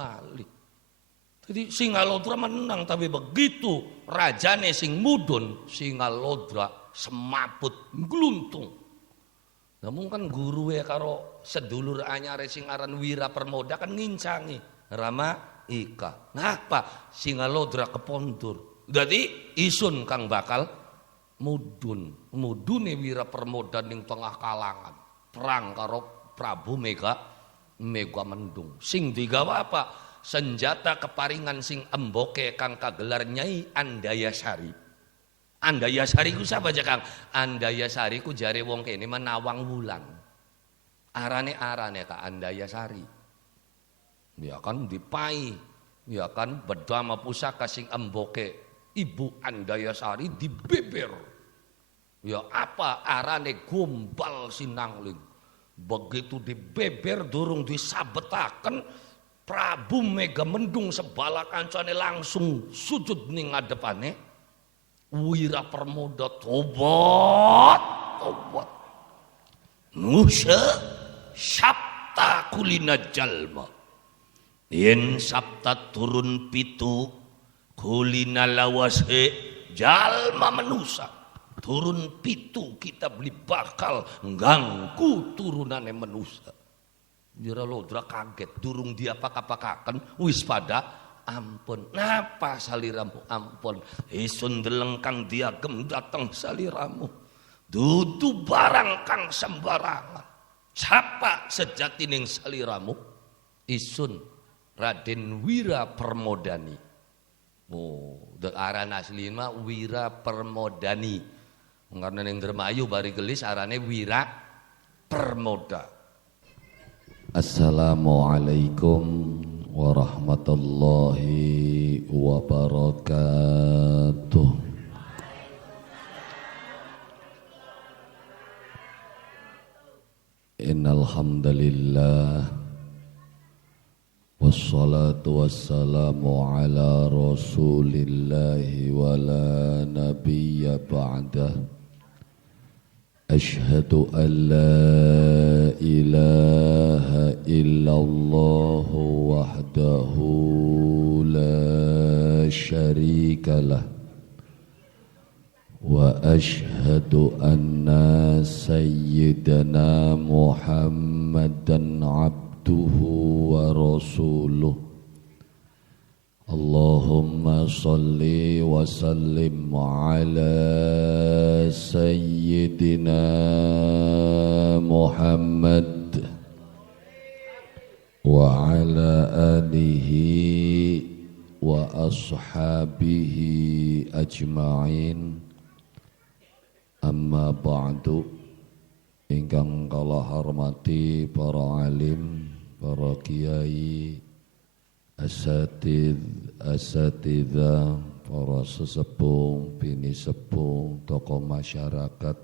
balik. Jadi Singalodra menang, tapi begitu rajane sing mudun, Singalodra semaput gluntung. Namun kan guru karo sedulur anyare sing aran Wira Permoda kan ngincangi Rama Ika. Ngapa Singalodra kepondur? Jadi isun kang bakal mudune Wira Permoda ning tengah kalangan perang karo Prabu Megamendung. Sing digawa apa? Senjata keparingan sing emboke kang kagelar Nyai Andayasari. Andayasari ku sapa aja Kang? Andayasari ku jare wong kene menawang wulan. Arane Kak Andayasari. Ya kan dipai, ya kan bedama pusaka sing emboke Ibu Andayasari dibeber. Ya apa arane Gombal Sinangling. Begitu dibeber durung disabetaken Prabu Megamendung sebala kancane langsung sujud ning ngadepane Wira Permoda. Tobat Nusa Sabta kulina jalma yen sabta turun pitu kulina lawase jalma manusa turun pitu kita beli bakal ngganggu turunane manusia. Singalodra kaget durung diapak-apakaken wis pada ampun. Napa saliramu ampun? Isun deleng kang diagem dateng saliramu. Dudu barang kang sembarangan. Sapa sejatining saliramu? Isun Raden Wira Permodani. Oh, aran asli mah Wira Permodani. Karena ning Dermayu bari gelis arane Wira Permoda. Assalamualaikum warahmatullahi wabarakatuh. Innal hamdalillah wassalatu wassalamu ala rasulillahi wa la nabiyya ba'dah. Ashhadu an la ilaha illallah wahdahu la syarika lah wa ashhadu anna sayyidana Muhammadan abduhu wa rasuluh. Allahumma salli wa sallim ala sayyidina Muhammad wa ala alihi wa ashabihi ajma'in. Amma ba'du. Ingkang kala hormati para alim, para kiai, asatidzah, para sesepuh, bini sepuh, tokoh masyarakat.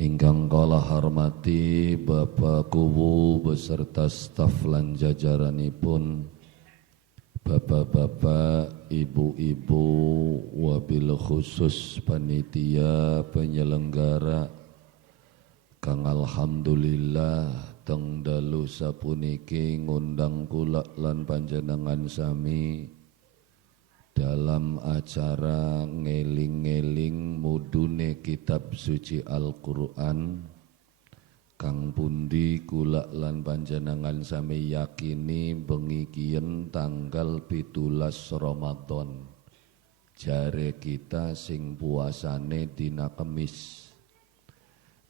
Ingkang kala hormati Bapak Kuwu beserta staf lan jajaranipun, bapak-bapak, ibu-ibu, wabil khusus panitia penyelenggara kang alhamdulillah teng dalu sapuniki ngundang kula lan panjenengan sami dalam acara ngeling-ngeling mudune kitab suci Al-Qur'an kang pundi kula lan panjenengan sami yakini bengi kiyen tanggal 17 Ramadan jare kita sing puasane dina Kemis.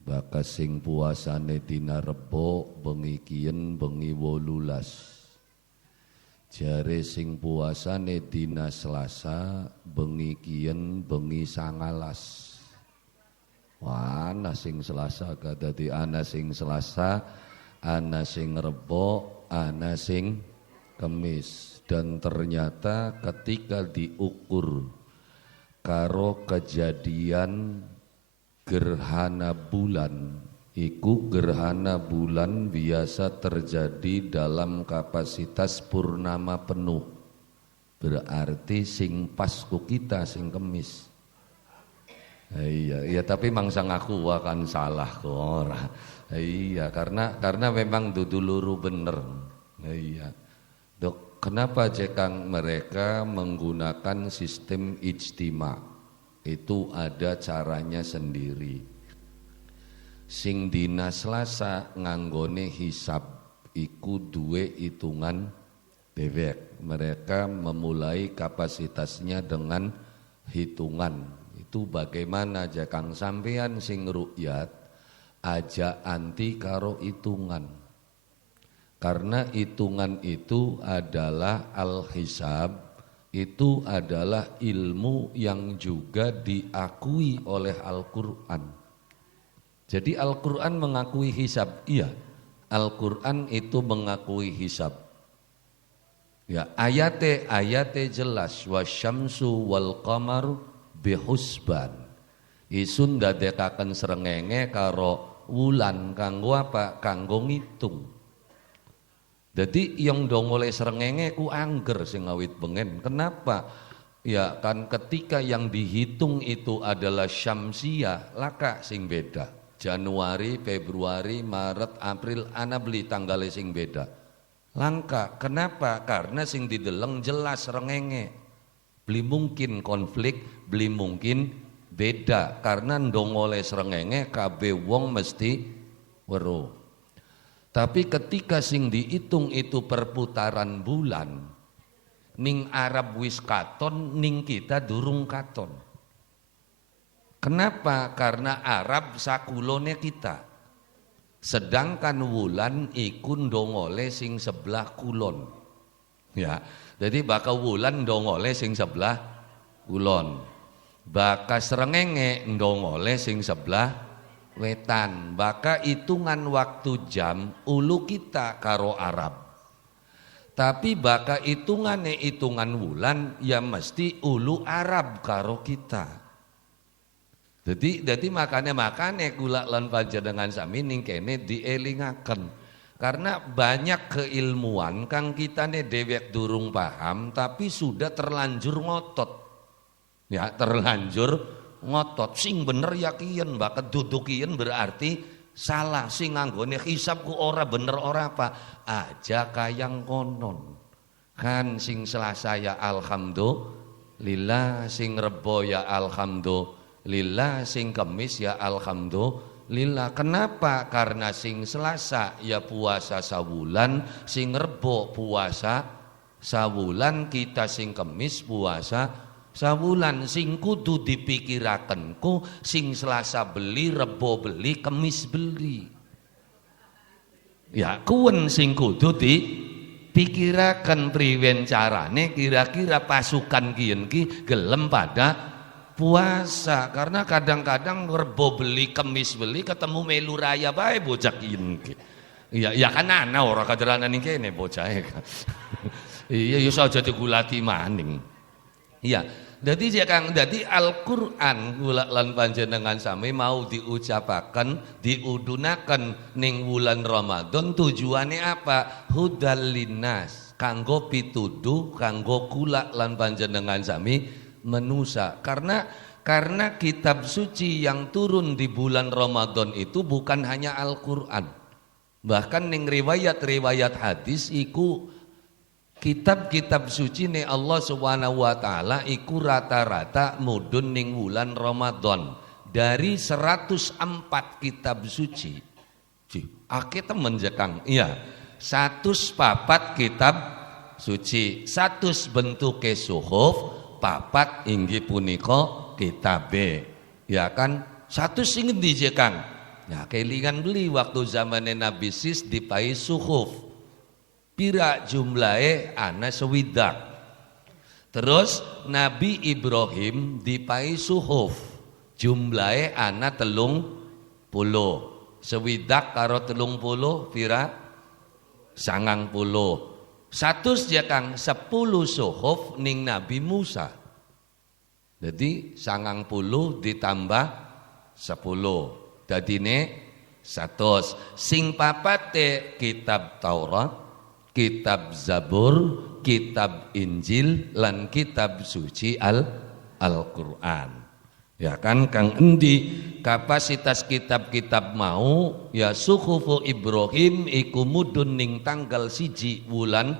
Bakas sing puasane dina Rebo bengi kiyen bengi 18. Jare sing puasane dina Selasa bengi kiyen bengi 19. Wah, ana sing Selasa kadadi ana sing Selasa, ana sing Rebo, ana sing Kemis. Dan ternyata ketika diukur karo kejadian gerhana bulan, iku gerhana bulan biasa terjadi dalam kapasitas purnama penuh. Berarti sing pas ku kita sing Kemis. Iya, tapi mangsa ngaku akan salah kok ora. Iya, karena memang dudu luru bener. Iya. Dok, kenapa Jekang mereka menggunakan sistem ijtima? Itu ada caranya sendiri. Sing dina Selasa nganggone hisab iku duwe hitungan dewek. Mereka memulai kapasitasnya dengan hitungan. Itu bagaimana Jekang sampean sing rukyat aja anti karo hitungan. Karena hitungan itu adalah al-hisab, itu adalah ilmu yang juga diakui oleh Al-Quran. Jadi Al-Quran mengakui hisab, iya. Al-Quran itu mengakui hisab. Ya, ayate jelas, wasyamsu wal qamaru bihusban. Isun dadekaken srengenge karo wulan kanggo apa? Kanggo ngitung. Jadi yang dong oleh srengenge ku angger sing awit bengen. Kenapa? Ya kan ketika yang dihitung itu adalah syamsiah, laka sing beda. Januari, Februari, Maret, April, ana beli tanggal sing beda. Langka. Kenapa? Karena sing dideleng jelas rengenge. Beli mungkin konflik, beli mungkin beda. Karena ndong oleh srengenge kabeh wong mesti weruh. Tapi ketika sing dihitung itu perputaran bulan, ning Arab wis katon, ning kita durung katon. Kenapa? Karena Arab sakulone kita. Sedangkan wulan iku ndongole sing sebelah kulon. Ya, jadi bakal wulan ndongole sing sebelah kulon. Baka srengenge ndongole sing sebelah wetan. Baka hitungan waktu jam ulu kita karo Arab. Tapi baka hitungane hitungan wulan ya mesti ulu Arab karo kita. Jadi makanya kula lan panjenengan sami ning kene dielingaken. Karena banyak keilmuan kang kitane dhewek durung paham tapi sudah terlanjur ngotot. Ya, terlanjur ngotot. Sing bener yakin bakat dudukian berarti salah. Sing nganggone hisab ku ora bener ora apa. Aja kayang konon. Kan sing Selasa ya alhamdulillah, sing Rebo ya alhamdulillah. Lillah, sing Kemis ya alhamdulillah. Kenapa? Karena sing Selasa ya puasa sawulan, sing Rebo puasa sawulan, kita sing Kemis puasa sawulan. Sing kudu dipikiraken ku sing Selasa beli, Rebo beli, Kemis beli. Ya kuwen sing kudu dipikiraken priwen carane kira-kira pasukan kiyen ki gelem pada puasa. Karena kadang-kadang Rebo beli, Kemis beli, ketemu melu raya bae bocah iki. Iya kan ana ora kaderanan ning kene bocah e. Iya ya saja digulati maning. Iya, dadi Kang, dadi Al-Qur'an kula lan panjenengan sami mau diucapaken, diudunaken ning wulan Ramadan tujuane apa? Hudal linnas, kanggo pituduh kanggo kula lan panjenengan sami menusa. Karena kitab suci yang turun di bulan Ramadan itu bukan hanya Al-Qur'an. Bahkan ning riwayat-riwayat hadis iku kitab-kitab suci ne Allah Subhanahu wa taala iku rata-rata mudun ning wulan Ramadan. Dari 104 kitab suci. Akeh temen Kang. Iya. 104 kitab suci. 100 bentuke suhuf, papat inggih punika kitabe. Ya kan, 100 sing endi Kang? Ya kelingan beli waktu zamane Nabi Sis dipai suhuf. Pira jumlahe ana sewidak. Terus Nabi Ibrahim dipai suhuf. Jumlahe ana 30. Sewidak karo 30 pira 90. 100 Kang 10 suhuf ning Nabi Musa. Jadi 90 ditambah 10. Dadine 100. Sing papate kitab Taurat, kitab Zabur, kitab Injil lan kitab suci Al-Qur'an. Ya kan Kang endi kapasitas kitab-kitab mau ya suhufu Ibrahim iku mudun ning tanggal 1 wulan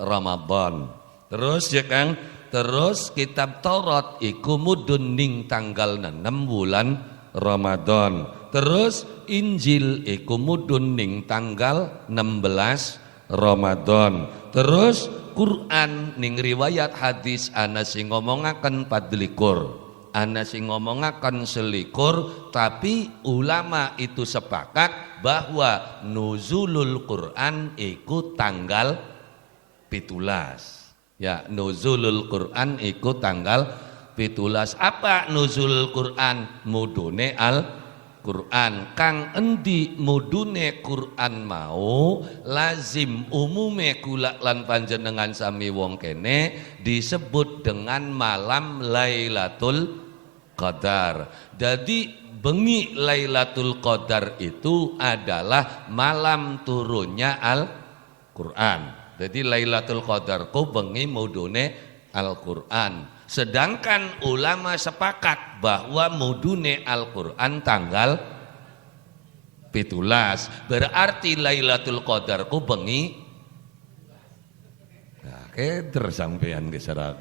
Ramadan. Terus ya Kang, terus kitab Taurat iku mudhun ning tanggal 6 bulan Ramadan. Terus Injil iku mudhun ning tanggal 16 Ramadan. Terus Quran ning riwayat hadis ana sing ngomongaken 24, ana sing ngomongaken 21, tapi ulama itu sepakat bahwa nuzulul Quran iku tanggal 17. Ya, nuzulul Quran iku tanggal 17. Apa nuzulul Quran? Mudune Al-Quran. Kang endi mudune Quran mau lazim umume kula lan panjenengan sami wong kene disebut dengan malam Lailatul Qadar. Jadi bengi Lailatul Qadar itu adalah malam turunnya Al-Quran. Jadi Lailatul Qadar ku bengi mudune Al-Quran. Sedangkan ulama sepakat bahwa mudune Al-Quran tanggal 17. Berarti Lailatul Qadar ku bengi. Nah, keder sampean geserak.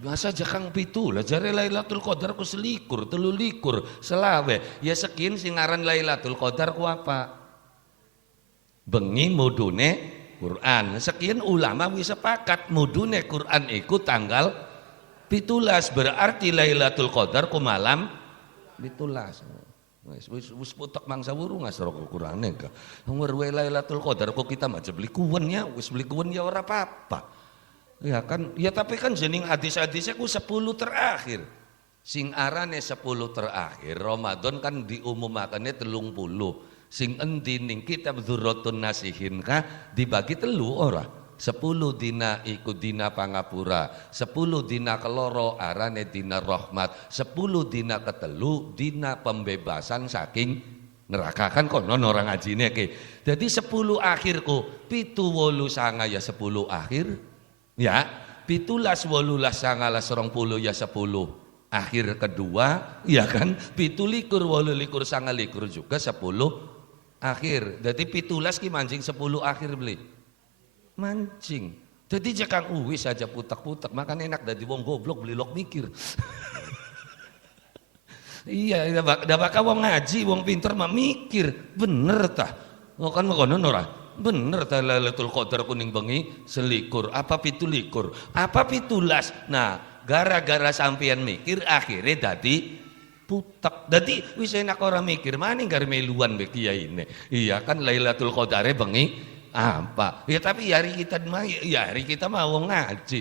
Masa jakang 17 jare Lailatul Qadar ku selikur, 23, selawe. Ya sekian sing aran Lailatul Qadar ku apa? Bengi mudune Quran. Sekian ulama wis sepakat mudune Quran iku tanggal 17. Berarti Lailatul Qadar ku malam 17. Wis putek mangsa wuru ngasro Qurane ka. Umur Lailatul Qadar ku kita maca beli kuwen ya, wis beli kuwen ya ora apa-apa. Ya kan, ya tapi kan jeneng hadis-hadisnya ku 10 terakhir. Sing arane 10 terakhir Ramadan kan diumumakane 30. Sing endi ning kitab Dzurratun Nasihin kah dibagi 3 ora? 10 dina iku dina pangapura, 10 dina keloro arane dina rahmat, 10 dina ketelu dina pembebasan saking neraka. Kan konon orang ngajine ke. Jadi 10 akhirku 7 8 9 ya 10 akhir. Ya, 17 18 19 20 ya 10 akhir kedua, ya kan? 17 18 19 juga 10 akhir. Jadi 17 ki mancing 10 akhir beli. Mancing. Jadi jakang uwis saja putak-putak, makan enak dari wong goblok beli lok mikir. Iya, dah bakal wong ngaji, wong pinter mah mikir, bener tah. Oh kan konon ora? Bener tah Lailatul Qadar kuning bengi 21, apa 17, apa 17. Nah, gara-gara sampean mikir akhirnya dadi putek. Dadi wis enak ora mikir, maning gar meluan be kiyaine. Iya kan Lailatul Qadare bengi apa? Ya tapi hari kita mau ngaji.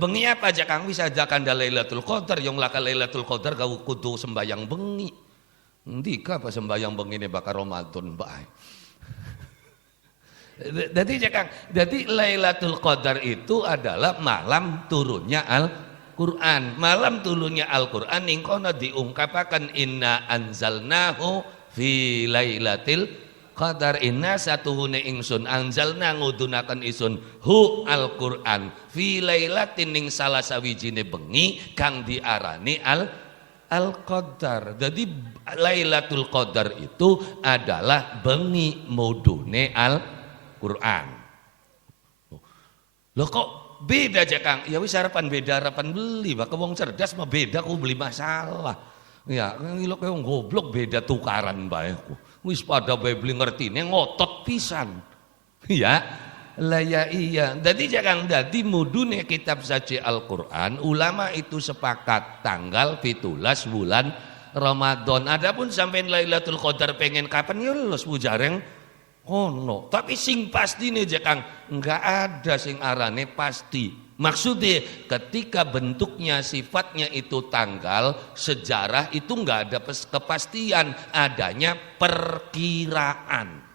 Bengi apa aja Kang wis ajakan Lailatul Qadar yang laka Lailatul Qadar kau kudu sembayang bengi. Endi ka apa sembayang bengi ne bakal Ramadan bae. Jadi Kang, jadi Lailatul Qadar itu adalah malam turunnya Al-Quran. Malam turunnya Al-Quran ning kono diungkapaken inna anzalnahu fi lailatil qadar. Inna satuhune ingsun anzalna ngudunaken isun hu Al-Quran fi lailatin ning salah sawijine bengi kang diarani Al-Qadar. Jadi Lailatul Qadar itu adalah bengi mudune Al-Quran. Loh kok beda aja Kang? Ya wis harapan beda harapan beli. Baka wong cerdas mah beda ku beli masalah. Ya, ngilok wong goblok beda tukaran bae ku. Wis pada bae beli ngertine ngotot pisan. Ya. Lah ya iya. Dadi Kang dadi mudune kitab saci Al-Quran ulama itu sepakat tanggal 17 bulan Ramadan. Adapun sampean Lailatul Qadar pengen kapan ya los bujareng ono. Tapi sing pasti nih Kang enggak ada sing arane pasti. Maksudnya ketika bentuknya sifatnya itu tanggal sejarah itu enggak ada kepastian, adanya perkiraan.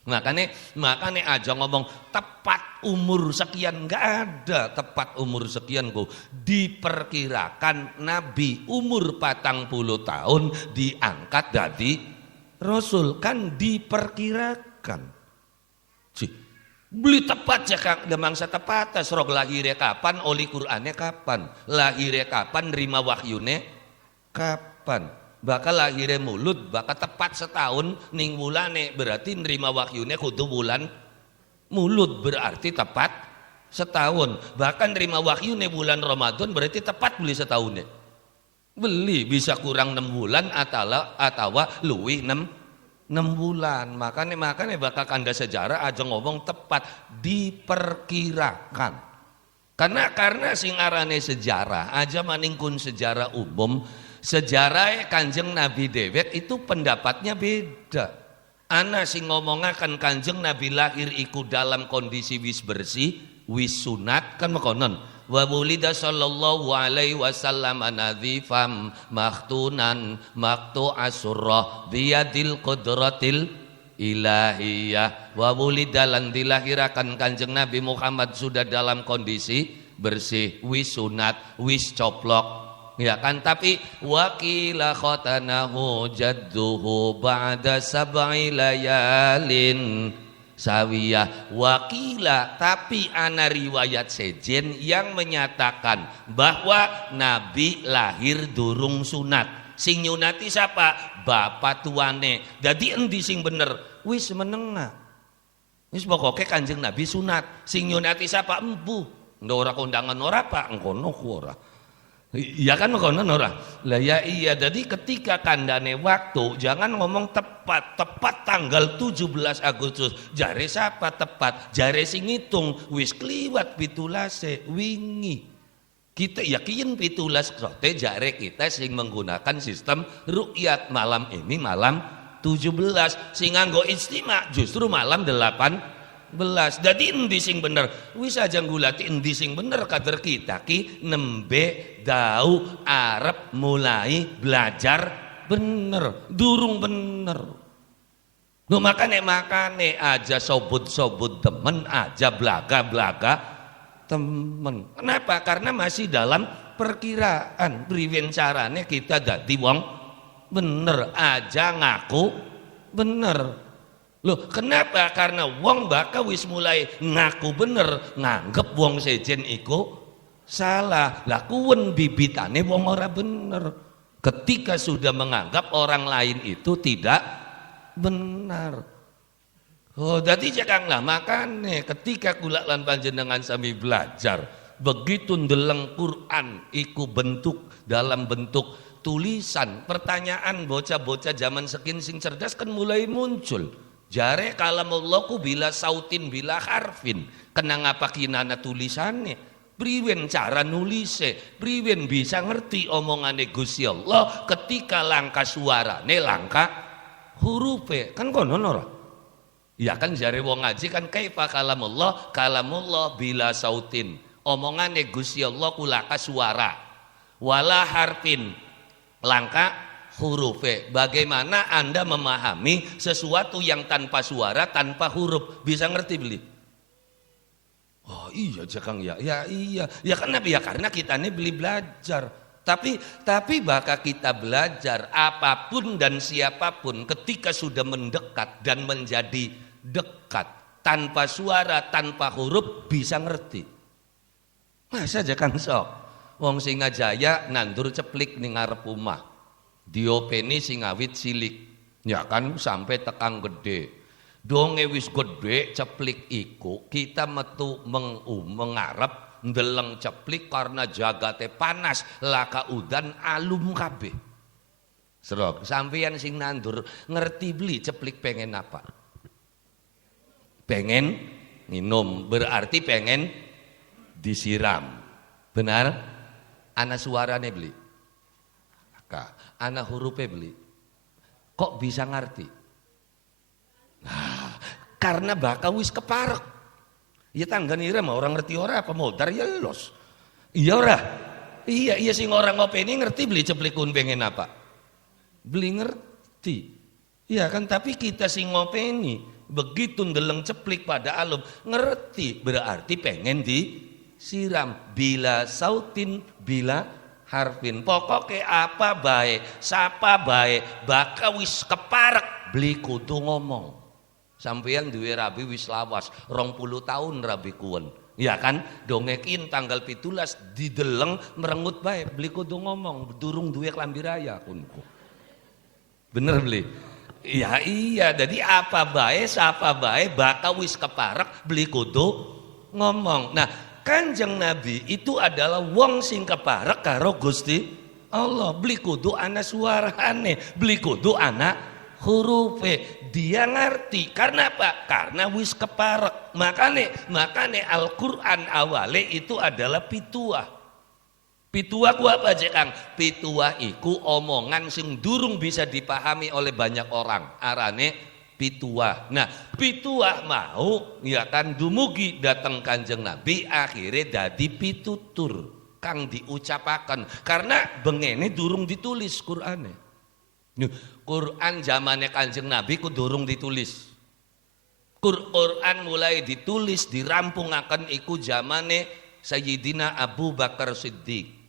Makanya aja ngomong tepat umur sekian, enggak ada tepat umur sekian kok. Diperkirakan Nabi umur 40 tahun diangkat jadi Rasul, kan diperkirakan. Beli tepat ya Kang, demangsa tepat serog lahirnya kapan, oli Qur'annya kapan, lahirnya kapan, nerima wahyune kapan. Bakal lahirnya mulut, bakal tepat setahun ning bulane, berarti nerima wahyune kudu bulan mulut, berarti tepat setahun. Bahkan terima wahyu nih bulan Ramadan berarti tepat beli setahunnya. Beli bisa kurang 6 bulan atau luwih 6 bulan. Makanya bakal kanda sejarah aja ngomong tepat diperkirakan. Karena sing arane sejarah aja maningkun sejarah umum, sejarah Kanjeng Nabi dewek itu pendapatnya beda. Ana sing ngomongakan Kanjeng Nabi lahir iku dalam kondisi wis bersih, wis sunat kan mekonon. Wa wulida sallallahu alaihi wasallam nadhifam maktunan maktu asurrah biyadil qudratil ilahiyah. Wa wulida lan dilahirakan Kanjeng Nabi Muhammad sudah dalam kondisi bersih, wis sunat, wis coplok. Ya kan, tapi wakila khotanahu jadduhu ba'da sab'i layalin sawiyah. Wakila, tapi ana riwayat sejen yang menyatakan bahwa Nabi lahir durung sunat. Sing nyunati siapa? Bapak tuane. Jadi endi sing bener? Wis menengah. Wis pokoke Kanjeng Nabi sunat. Sing nyunati siapa? Empu. Ndak ora kondangan ora Pak, engkono ora. Iya kan konon ora. Lah ya iya, jadi ketika kandane waktu jangan ngomong tepat tanggal 17 Agustus. Jare siapa tepat? Jare sing ngitung wis kliwat 17 wingi. Kita yakin 17 sote jare kita sing menggunakan sistem ru'yat malam ini malam 17 sing nganggo istima justru malam 18. Jadi endi sing bener? Wis aja ngulati endi sing bener kader kita ki nembe dau arep mulai belajar bener, durung bener. Lu makane aja sobut-sobut temen, aja blaga-blaga temen. Kenapa? Karena masih dalam perkiraan. Priwen carane kita dadi wong bener, aja ngaku bener. Loh kenapa? Karena wong bakal wis mulai ngaku bener, nganggep wong sejen iku salah. Lah kuwen bibitane wong ora bener. Ketika sudah menganggap orang lain itu tidak benar. Oh, jadi cekang lah makane ketika kula lan panjenengan sami belajar, begitu ndeleng Quran iku bentuk dalam bentuk tulisan, pertanyaan bocah-bocah zaman sekin sing cerdas kan mulai muncul. Jare kalamullahu bila sautin bila harfin. Kenang apa kinana tulisannya? Priwen cara nulise? Priwen bisa ngerti omongane Gusti Allah ketika langkah suarane langkah hurufe. Kan konon ora? Ya kan jare wong ngaji kan kaifa kalamullah bila sautin. Omongane Gusti Allah kulaka suara. Wala harfin langkah hurufe. Bagaimana Anda memahami sesuatu yang tanpa suara, tanpa huruf? Bisa ngerti beli? Oh iya Jakang ya. Ya iya. Ya kenapa? Ya karena kita ini beli belajar. Tapi bakal kita belajar apapun dan siapapun ketika sudah mendekat dan menjadi dekat tanpa suara, tanpa huruf bisa ngerti. Masa Jakang sok? Wong Singajaya nandur ceplik ning ngarep omah. Diopeni sing awit cilik, ya kan sampai tekang gede. Donge wis gede ceplik iku kita metu mengarep ndeleng ceplik karena jagate panas laka udan alum kabeh. Serok sampeyan sing nandur ngerti beli ceplik pengen apa? Pengen minum, berarti pengen disiram. Benar? Ana suarane beli. Anak hurufnya beli. Kok bisa ngerti? Nah, karena bakal wis keparek. Ya tanggane mah orang ngerti ora apa modar ya los. Iya ora? Iya sing orang ngopeni ngerti beli ceplikun pengen apa? Beli ngerti. Iya kan tapi kita sing ngopeni begitu ndeleng ceplik pada alum ngerti berarti pengen disiram bila sautin bila harfin. Pokoknya apa baik, sapa baik, baka wis keparek beli kudu ngomong. Sampeyan duwe rabi wis lawas 20 tahun rabi kuwen. Ya kan dongekin tanggal 17 dideleng merengut baik beli kudu ngomong durung duwe klambi raya kunku. Bener beli? Ya iya, jadi apa baik, sapa baik, baka wis keparek beli kudu ngomong. Nah, Kanjeng Nabi itu adalah wong sing keparek karo Gusti Allah. Beli kudu ana suarane, beli kudu ana hurufe. Dia ngerti. Karena apa? Karena wis keparek. Makane Al-Qur'an awale itu adalah pituah. Pituah ku apa aja Kang? Pituah iku omongan sing durung bisa dipahami oleh banyak orang. Arane pituah. Nah, pituah mau ya kan dumugi dateng Kanjeng Nabi akhirnya dadi pitutur kang diucapaken karena bengene durung ditulis Qur'ane. Quran zamane Kanjeng Nabi ku durung ditulis. Quran mulai ditulis dirampungaken iku zamane Sayyidina Abu Bakar Siddiq.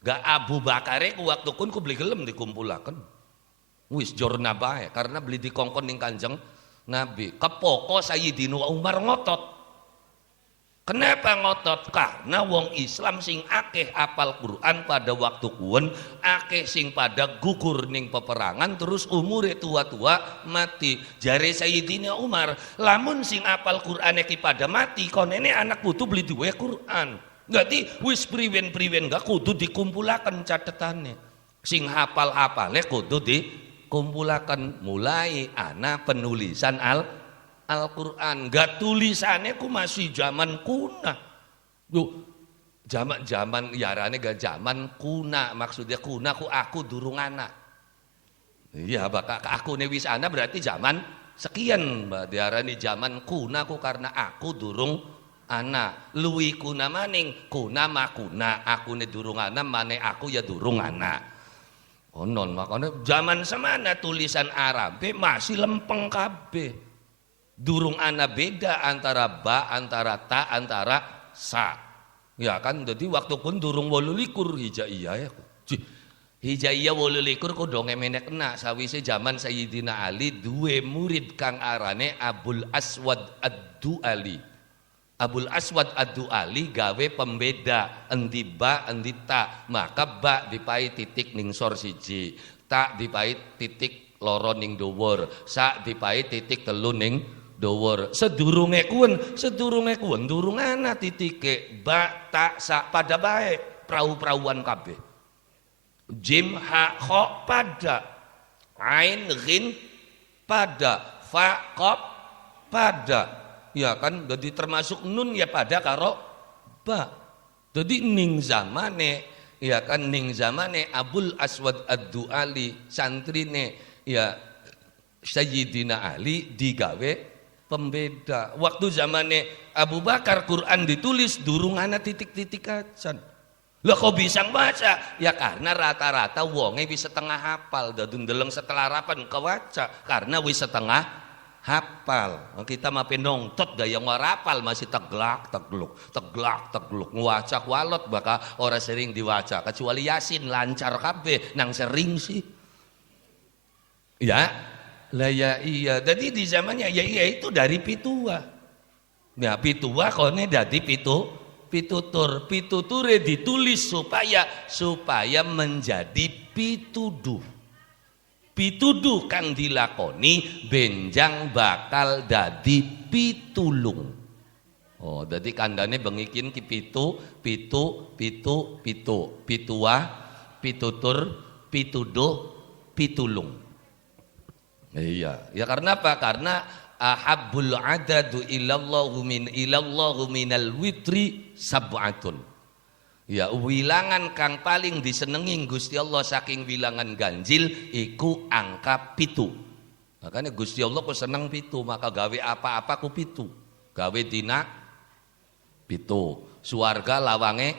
Gak Abu Bakar ku waktu kun ku beli gelem dikumpulaken. Wis jorna bae karena beli dikongkon ning Kanjeng Nabi. Kepoko Sayyidina Umar ngotot. Kenapa ngotot? Karena wong Islam sing akeh apal Quran pada waktu kuwen, akeh sing pada gugur ning peperangan terus umure tua-tua mati. Jare Sayyidina Umar, lamun sing apal Qur'ane ki pada mati, konene anak putu beli duwe Quran. Berarti wis priwen-priwen gak kudu dikumpulaken catetane. Sing hafal-hafale kudu dikumpulaken mulai ana penulisan Al-Qur'an. Gak tulisannya ku masih zaman kuna. Duh, zaman yarane gak zaman kuna, maksudnya kuna ku aku durung anak. Iya, bakal aku ne wis ana berarti zaman sekian, Mbak. Diarani zaman kuna ku karena aku durung anak. Luwi kuna maning, kuna makuna, aku ne durung anak, mane aku ya durung anak. Onon makanya zaman semana tulisan Arab masih lempeng kabeh. Durung ana beda antara ba, antara ta, antara sa. Ya kan, jadi waktu pun durung 28 hijaiyah ya. Hijaiyah 28 kok donge menek kena sawise zaman Sayyidina Ali duwe murid kang arane Abul Aswad Ad-Du'ali. Abul Aswad Ad-Du'ali gawe pembeda endi ba endi ta. Maka ba dipai titik ning sor siji, ta dipai titik loro ning dhuwur, sa dipai titik telu ning dhuwur. Sedurunge kuwen durung ana titike ba ta sa pada bae prau-prauan kabeh. Jim ha kha pada, ain ghin pada, fa qaf pada. Ya kan, jadi termasuk nun ya pada karo ba. Jadi ning zamane ya kan ning zamane Abul Aswad Ad-Du'ali santrine ya Sayyidina Ali digawe pembeda. Waktu zamane Abu Bakar Quran ditulis durung ana titik-titik acan. Lah kok bisa baca? Ya karena rata-rata wonge wis setengah hafal, dadun deleng setelah rapan kewaca karena wis setengah hafal. Kita mape nongtot gaya ngarapal masih teglak tegluk ngwaca walot bakal ora sering diwaca kecuali Yasin lancar kabeh nang sering sih. Ya, lah ya iya. Jadi di zamannya ya iya itu dari pituah. Ya pituah kone dadi pituture ditulis supaya menjadi pituduh. Pituduh kang dilakoni benjang bakal dadi pitulung. Oh, dadi kandane bengikin ki pitu, pituah, pitutur, pituduh, pitulung. Iya, ya karena apa? Karena ahabbul adadu ilallahu minal witri sab'atun. Ya wilangan kang paling disenengi Gusti Allah saking wilangan ganjil iku angka 7. Makanya Gusti Allah ku seneng 7, maka gawe apa-apa ku 7. Gawe dina 7, swarga lawange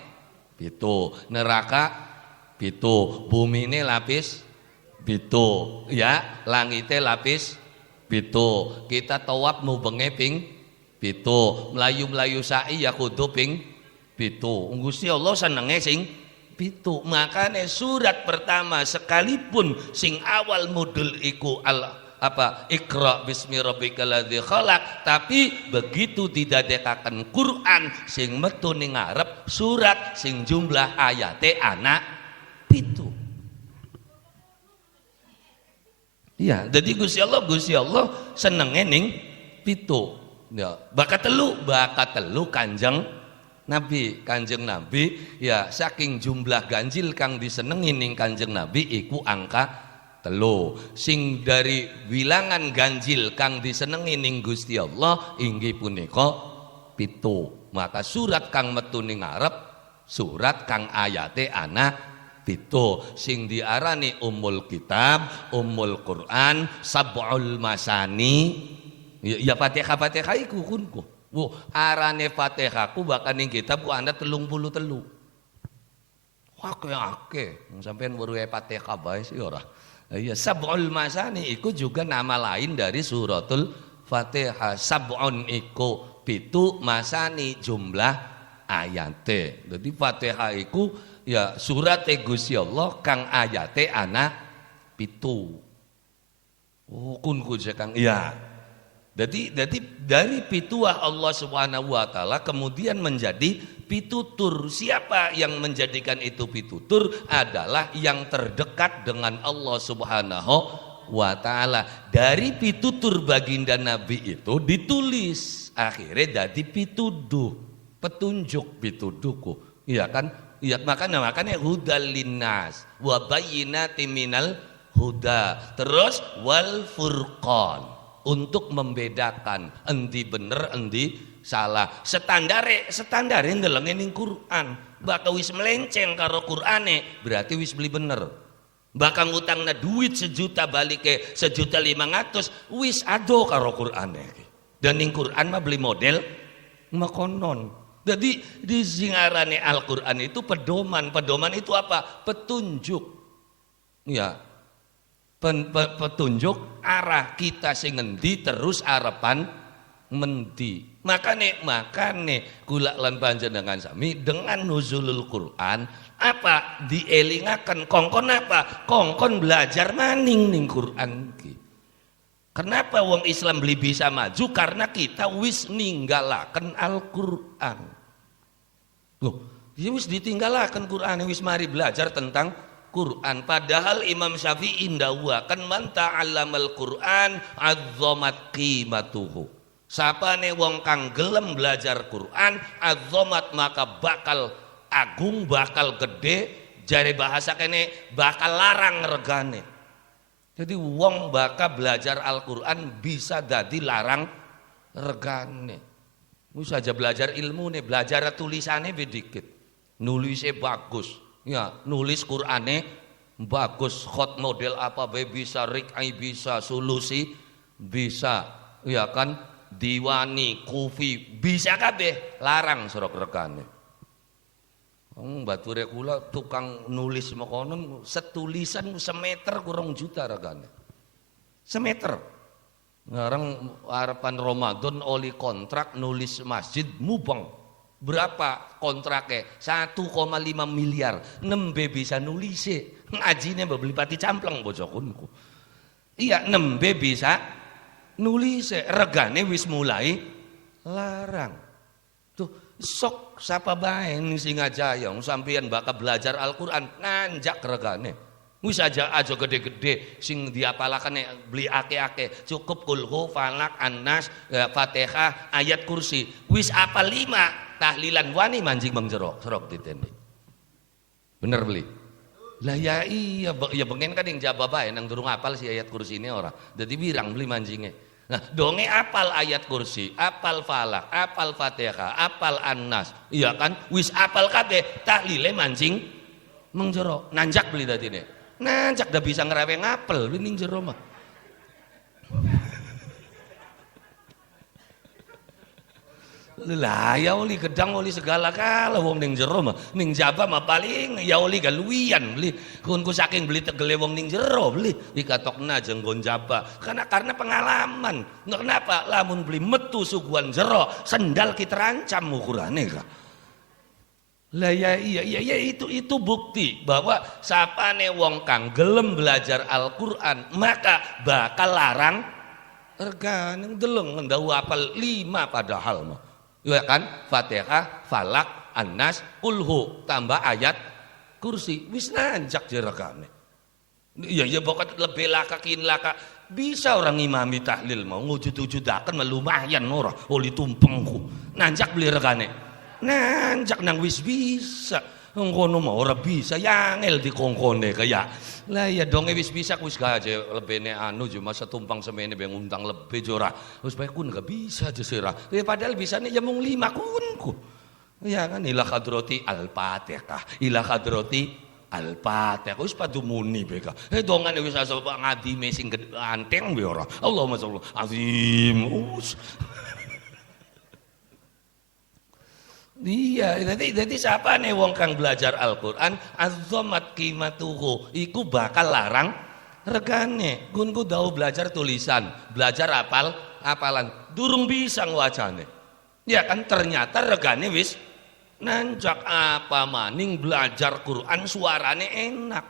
7, neraka 7, bumine lapis 7, ya langite lapis 7. Kita tawaf mubenge ping 7, melayu-melayu sa'i ya kudu ping 7. Gusti Allah senenge sing 7. Makanya surat pertama sekalipun sing awal modul iku Iqra bismi rabbikal ladzi khalaq, tapi begitu didadekaken Quran sing metu ning ngarep surat sing jumlah ayate ana 7. Iya, jadi Gusti Allah senenge ning 7. Ya, bakat telu Kanjeng Nabi ya saking jumlah ganjil kang disenengi ning Kanjeng Nabi iku angka telu. Sing dari wilangan ganjil kang disenengi ning Gusti Allah inggih punika 7. Maka surat kang metu ning ngarep surat kang ayate ana 7. Sing diarani Ummul Kitab, Ummul Quran, Sab'ul Masani. Ya Fatihah iku kunku. Arane Fatihah ku bakal ning kitab ku ana 33. Akeh sampean weruh Fatihah bae sih ora. Iya, Sab'ul Masani iku juga nama lain dari suratul Fatihah. Sab'un iku 7, masani jumlah ayate. Jadi Fatihah iku ya surate Gusti Allah kang ayate ana 7. Kunku Kang. Iya. Jadi dari pituah Allah Subhanahu wa taala kemudian menjadi pitutur. Siapa yang menjadikan itu pitutur adalah yang terdekat dengan Allah Subhanahu wa taala. Dari pitutur baginda Nabi itu ditulis akhirnya jadi pituduh, petunjuk pituduhku. Iya kan? Iya makanya hudal linnas wa bayyinatin minal huda. Terus wal furqan. Untuk membedakan endi bener endi salah. Standare ndelenge ning Quran. Bakal wis melenceng karo Qurane berarti wis beli bener. Bakal ngutangna duit 1 juta balik ke 1.500.000 wis ado karo Qurane. Dan ning Quran mah beli model makonon. Jadi di singarane Al-Qur'an itu pedoman itu apa? Petunjuk. Ya. Petunjuk arah kita sing ngendi terus arepan mendi. Makane kula lan panjenengan sami dengan nuzulul Quran apa dielingaken kongkon apa? Kongkon belajar maning ning Quran ki. Kenapa wong Islam beli bisa maju? Karena kita wis ninggalaken Al-Qur'an. Loh, ya wis ditinggalaken Qur'an wis mari belajar tentang Quran. Padahal Imam Syafi'i ndawuhaken man ta'allamal Quran azzamat qimatuhu. Sapane wong kang gelem belajar Quran azzamat maka bakal agung, bakal gede, jare bahasa kene bakal larang regane. Jadi wong bakal belajar Al-Quran bisa dadi larang regane. Wis aja belajar ilmu nih, belajar tulisannya bedikit. Nulisnya bagus. Ya, nulis Qur'ane bagus, khot model apa bae bisa, rik'ai bisa, sulusi bisa, ya kan, diwani, kufi bisa kabeh, larang sorok regane. Bature kula tukang nulis makonon setulisan semeter kurang juta regane. Semeter. Ngarang harapan Ramadan oli kontrak nulis masjid mubeng. Berapa kontraknya? 1,5 miliar. Nembe bisa nulis ngajine beli pati campleng bojokunku. Iya, nembe bisa nulis regane wis mulai larang. Tuh sok sapa bae ning Singajaya sampeyan bakal belajar Al-Qur'an nanjak regane. Wis aja gede-gede sing diapalaken beli ake-ake cukup kulhu falak annas Fatihah ayat kursi wis apal 5 tahlilan wani manjing bang jerok serok ditene. Bener beli. Lah ya iya ya pengen kan yang jawab bae nang durung apal si ayat kursi ini ora. Dadi birang beli manjingnya. Nah, donge apal ayat kursi, apal falak, apal Fatihah, apal annas. Iya kan? Wis apal kabeh tahlile manjing mengjero. Nanjak beli dadine. Nanjak dah bisa ngerawe ngapel ning jero mah. Lah ya oli gedang oli segala kala wong ning jero mah ning jaba mah paling ya oli galuwian beli kunku saking beli tegele wong ning jero beli dikatokna jenggon jaba karena pengalaman nggak kenapa lamun beli metu suguhan jero sendal kita terancam ukurane kah. Lah ya iya itu bukti bahwa sapane wong kang gelem belajar Al-Qur'an maka bakal larang regane deleng ngendawu apal 5 padahal mah. Ya kan, Fatihah, Falak, Annas, Kulhu, tambah ayat kursi, wis nanjak jeregane. Iya pokoknya lebih laka Bisa orang imami tahlil mau ngujud-ujudaken lumayan ora oli tumpengku. Nanjak beli regane. Nanjak nang wis bisa. Ngono mah ora bisa yangel dikongkone kaya. Lah ya dong wis bisa wis gaje lebene anu cuma setumpang semene beng undang lebih jora. Wis bae kun gak bisa aja sira. Ya padahal bisane ya mung 5 kunku. Ya kan ila hadrati al-Fatihah. Ila hadrati al-Fatihah. Wis padu muni beka. Dongane wis asa ngadime sing anteng we ora. Allahumma sholli azim. Iya, jadi siapa nih wong kang belajar Al-Qur'an azzamat qimatuhu iku bakal larang regane. Gunku dau belajar tulisan, belajar apalan, durung bisa wacane. Ya kan ternyata regane wis nanjak apa maning belajar Quran suarane enak.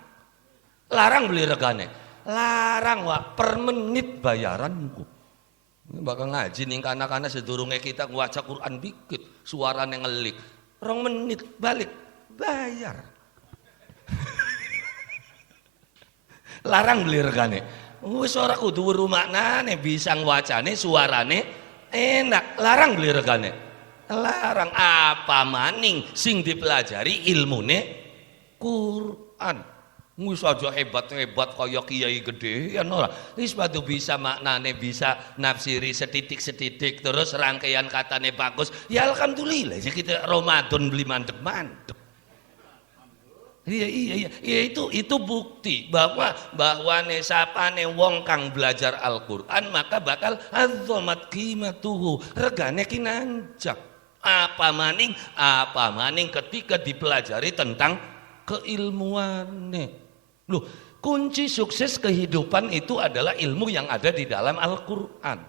Larang beli regane. Larang wak per menit bayaranku. Bakal ngaji ning kana-kana sedurunge kita ngaca Quran dikit suarane ngelik 2 menit balik bayar. Larang beli regane wis ora kudu weruh maknane bisa ngwacane suarane enak. Larang beli regane larang apa maning sing dipelajari ilmune Quran. Wis aja hebat-hebat kaya kiai gedean ora. Wis padu bisa maknane, bisa nafsiri setitik-setitik terus rangkaian katane bagus. Ya alhamdulillah kita Ramadan beli mandek-mandek. Iya, itu bukti bahwa sapane wong kang belajar Al-Qur'an maka bakal azzamat qimatuhu. Regane ki nanjak. Apa maning ketika dipelajari tentang keilmuane. Loh, kunci sukses kehidupan itu adalah ilmu yang ada di dalam Al-Qur'an.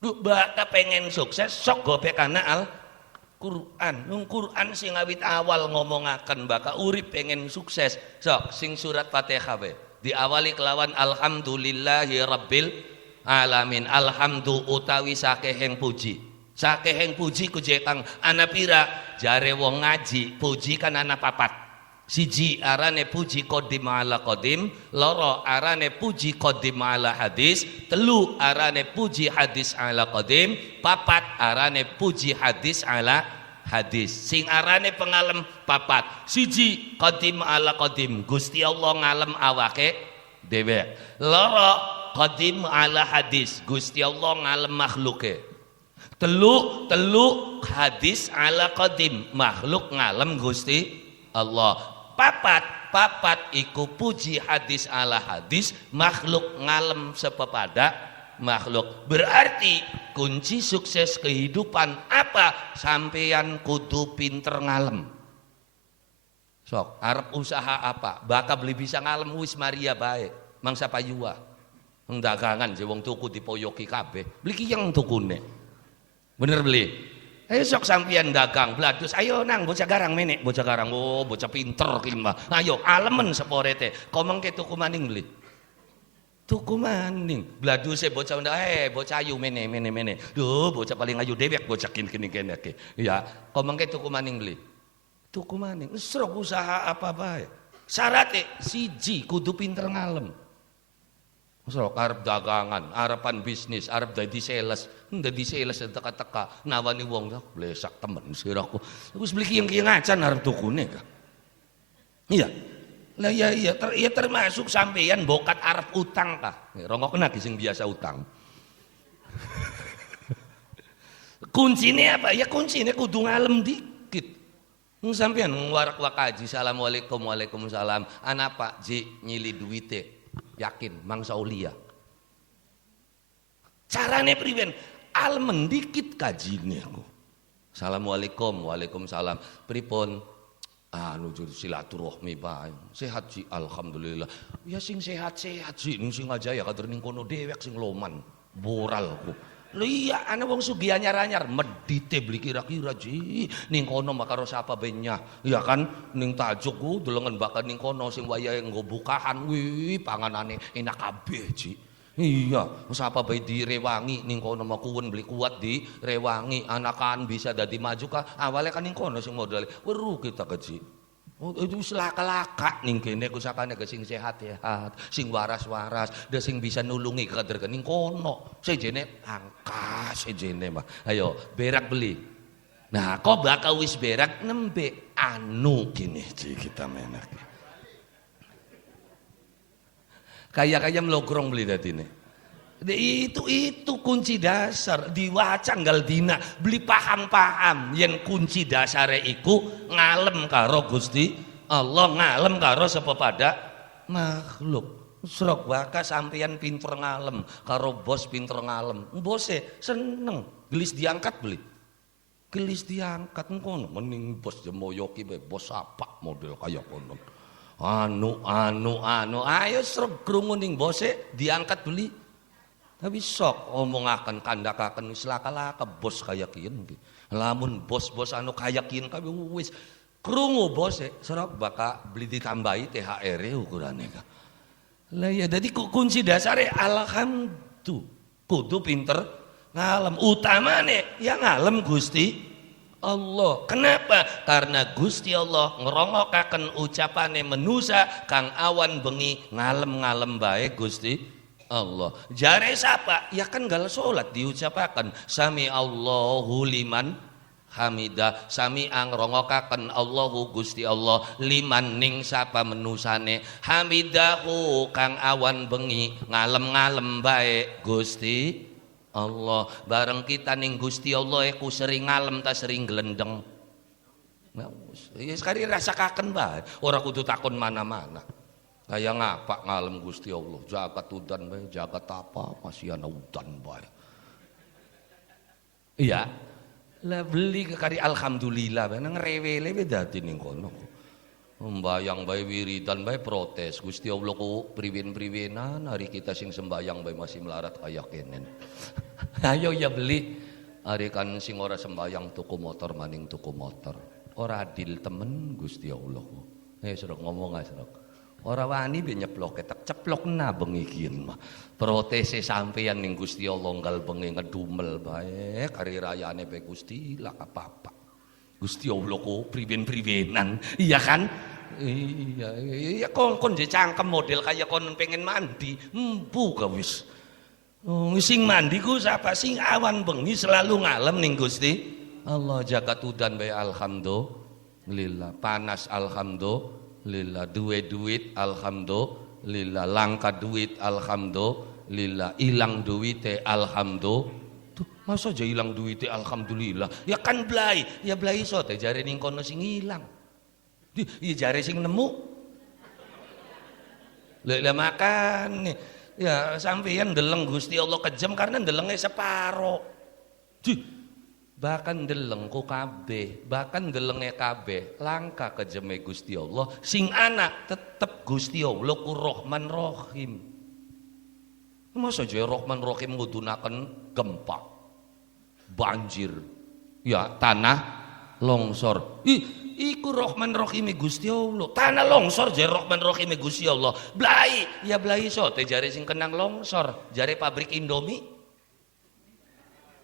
Loh, baka pengen sukses sok gope kana Al-Qur'an. Nung Qur'an sing awit awal ngomongaken baka urip pengen sukses. Sok sing surat Fatihah we. Diawali kelawan alhamdulillahi rabbil alamin. Alhamdu utawi sakeheng puji. Sakeheng puji ku kang ana pira jare wong ngaji puji kan ana 4. Siji arane puji qadim ala qadim, loro arane puji qadim ala hadis, telu arane puji hadis ala qadim, 4 arane puji hadis ala hadis. Sing arane pengalem 4. Siji qadim ala qadim, Gusti Allah ngalem awake dhewe. Loro qadim ala hadis, Gusti Allah ngalem makhluke. Telu hadis ala qadim, makhluk ngalem Gusti Allah. 4 iku puji hadis ala hadis, makhluk ngalem sepepada makhluk. Berarti kunci sukses kehidupan apa? Sampeyan kudu pinter ngalem. Sok arep usaha apa? Baka beli bisa ngalem wis Maria bae. Mangsa payua. Dagangan je wong tuku dipoyoki kabeh. Beli ki yang tukune. Bener beli. Ayo sok sampian dagang bladus, ayo nang bocah garang menek, bocah garang, oh bocah pinter ki mah. Ayo alemen seporete, komengke tuku maning beli. Tuku maning, bladuse bocah bocah ayu mene. Duh bocah paling ayu dewek bocah kini kene ke. Ya, komengke tuku maning beli. Tuku maning, serok usaha apa bae. Syarate siji kudu pinter ngalem. Serok arep dagangan, arepan bisnis, arep dadi sales. Dadi sales teka-teka nawani wong blesak temen siraku. Wis beli kiyang-kiyang acan arep tukune ka. Iya. Lah iya termasuk sampeyan bokat arep utang ka. Rongokna ki sing biasa utang. Kuncine apa? Ya kuncine kudu ngalem dikit. Sampeyan warak wakaji assalamualaikum waalaikumsalam. Ana Pak Ji nyili duwite. Yakin mangsa ulia. Carane priwen? Almen dikit kajine aku. Assalamualaikum, waalaikumsalam. Pripun? Nuju silaturahmi bae. Sehat Ji, alhamdulillah. Ya sing sehat-sehat Ji, ning sing aja ya kader ning kono dewek sing loman. Boralku. Lho iya ana wong sugih anyar-anyar medite beli kira-kira Ji. Ning kono makaro sapa benya. Ya kan ning tajuk ku delengen bakal ning kono sing wayahe nggo bukahan. Wih, panganane enak kabeh Ji. Iya, sapa bae direwangi ning kono mah kuwen beli kuat di rewangi anakan bisa dadi maju ka awale kan ning kono sing modal weruh kita keji. Oh, itu selaka-laka ning kene kusakane sing sehat-sehat, sing waras-waras, da sing bisa nulungi kader kening kono. Sejene angka sejene mah. Ayo, berak beli. Nah, kok bakal wis berak nembe anu gini kita menak. Kayak melogrong beli datine. Itu kunci dasar diwaca nggal dina beli paham-paham yen kunci dasare iku ngalem karo Gusti Allah, ngalem karo sapa pada makhluk. Srok baka sampeyan pinter ngalem karo bos pinter ngalem, bose seneng gelis diangkat beli, gelis diangkat ngono mending bos jemoyoki bae bos apa model kaya kono anu ayo srok krungu ning bose diangkat beli. Tapi sok omongaken kandhakaken wis laka-laka bos kaya kieu. Lamun bos-bos anu kaya kieu kabeh wis krungu bose serok baka beli ditambahi THR-e ukurane ka. Lah ya dadi kunci dasare alhamdulillah kudu pinter ngalem utamane ya ngalem Gusti Allah. Kenapa? Karena Gusti Allah ngerongokaken ucapane menusa kang awan bengi ngalem-ngalem bae Gusti Allah. Jare sapa? Ya kan gal salat diucapaken sami Allahu liman hamidah. Sami angrongokaken Allahu Gusti Allah liman ning sapa menusane hamidahu kang awan bengi ngalem-ngalem bae Gusti Allah. Bareng kita ning Gusti Allah ku sering ngalem ta sering glendeng. Nah, ya sekali rasakaken bae, ora kudu takon mana-mana. Kayak ngapa ngalem Gusti Allah, jagat udan bae, jagat apa masih ana udan bae. Iya. Lah beli kari alhamdulillah bae nang rewele bae dadi ning kono. Sembayang bae wiridan bae protes Gusti Allah ku priwen-priwenan hari kita sing sembayang bae masih melarat kaya kenen. Ayo ya beli. Hari kan sing ora sembayang tuku motor maning tuku motor. Ora adil temen Gusti Allah. Serok ngomong ae serok. Ora wani be nyeplok ketek ceplokna bengi kieu mah. Protese sampeyan ning Gusti Allah nggal bengi ngedumel bae kari rayane bae Gusti lak apa-apa. Gusti Allah ku priwen-priwenan, iya kan? Iya kon cangkem model kaya kon pengen mandi, empu ka wis. Sing mandi ku sapa sing awan bengi selalu ngalem ning Gusti Allah. Jagat udan bae alhamdulillah, panas alhamdulillah. Lillah duit alhamdulillah, langka duit alhamdulillah, ilang duite alhamdulillah. Tuh, masa aja ilang duite alhamdulillah? Ya kan blai, ya blai sote jare ning kono sing ilang. Ya jare sing nemu. Lah makan ya sampeyan ndeleng Gusti Allah kejem karena ndelenge separo. Bahkan ndeleng ku kabeh, bahkan ndelenge kabeh langka kejeme Gusti Allah. Sing anak tetep Gusti Allah ku Rahman Rahim. Masa aja Rahman Rahim ngudunaken gempa, banjir, ya tanah longsor. Iku Rahman Rahim Gusti Allah. Tanah longsor jare Rahman Rahim Gusti Allah. Blai, ya blai sote jare sing kenang longsor, jare pabrik Indomie.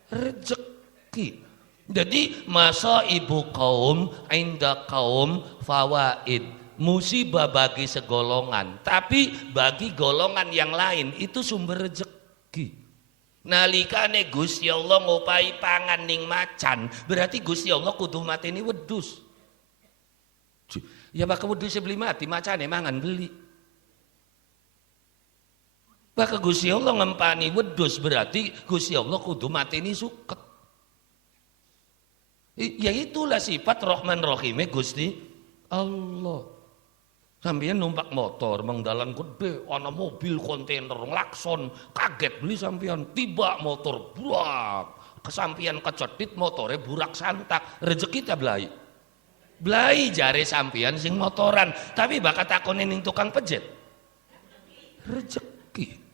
Rezeki. Jadi masa ibu kaum inda kaum fawaid, musibah bagi segolongan, tapi bagi golongan yang lain itu sumber rezeki. Nalikane Gusti Allah ngopai pangan ning macan, berarti Gusti Allah kudu mateni wedhus. Ya bakal wedhus beli mati, macane mangan beli. Bakal Gusti Allah ngempani wedhus, berarti Gusti Allah kudu mateni suket. Ya itulah sifat Rahman Rahime Gusti Allah. Sampeyan numpak motor mengdalan gede, ana mobil kontainer nglakson, kaget beli sampeyan tiba motor buak, kesampeyan kecedhit motore burak santak, rezeki ta blai. Blai jare sampeyan sing motoran, tapi bakat takone ning tukang pejet. Rezeki.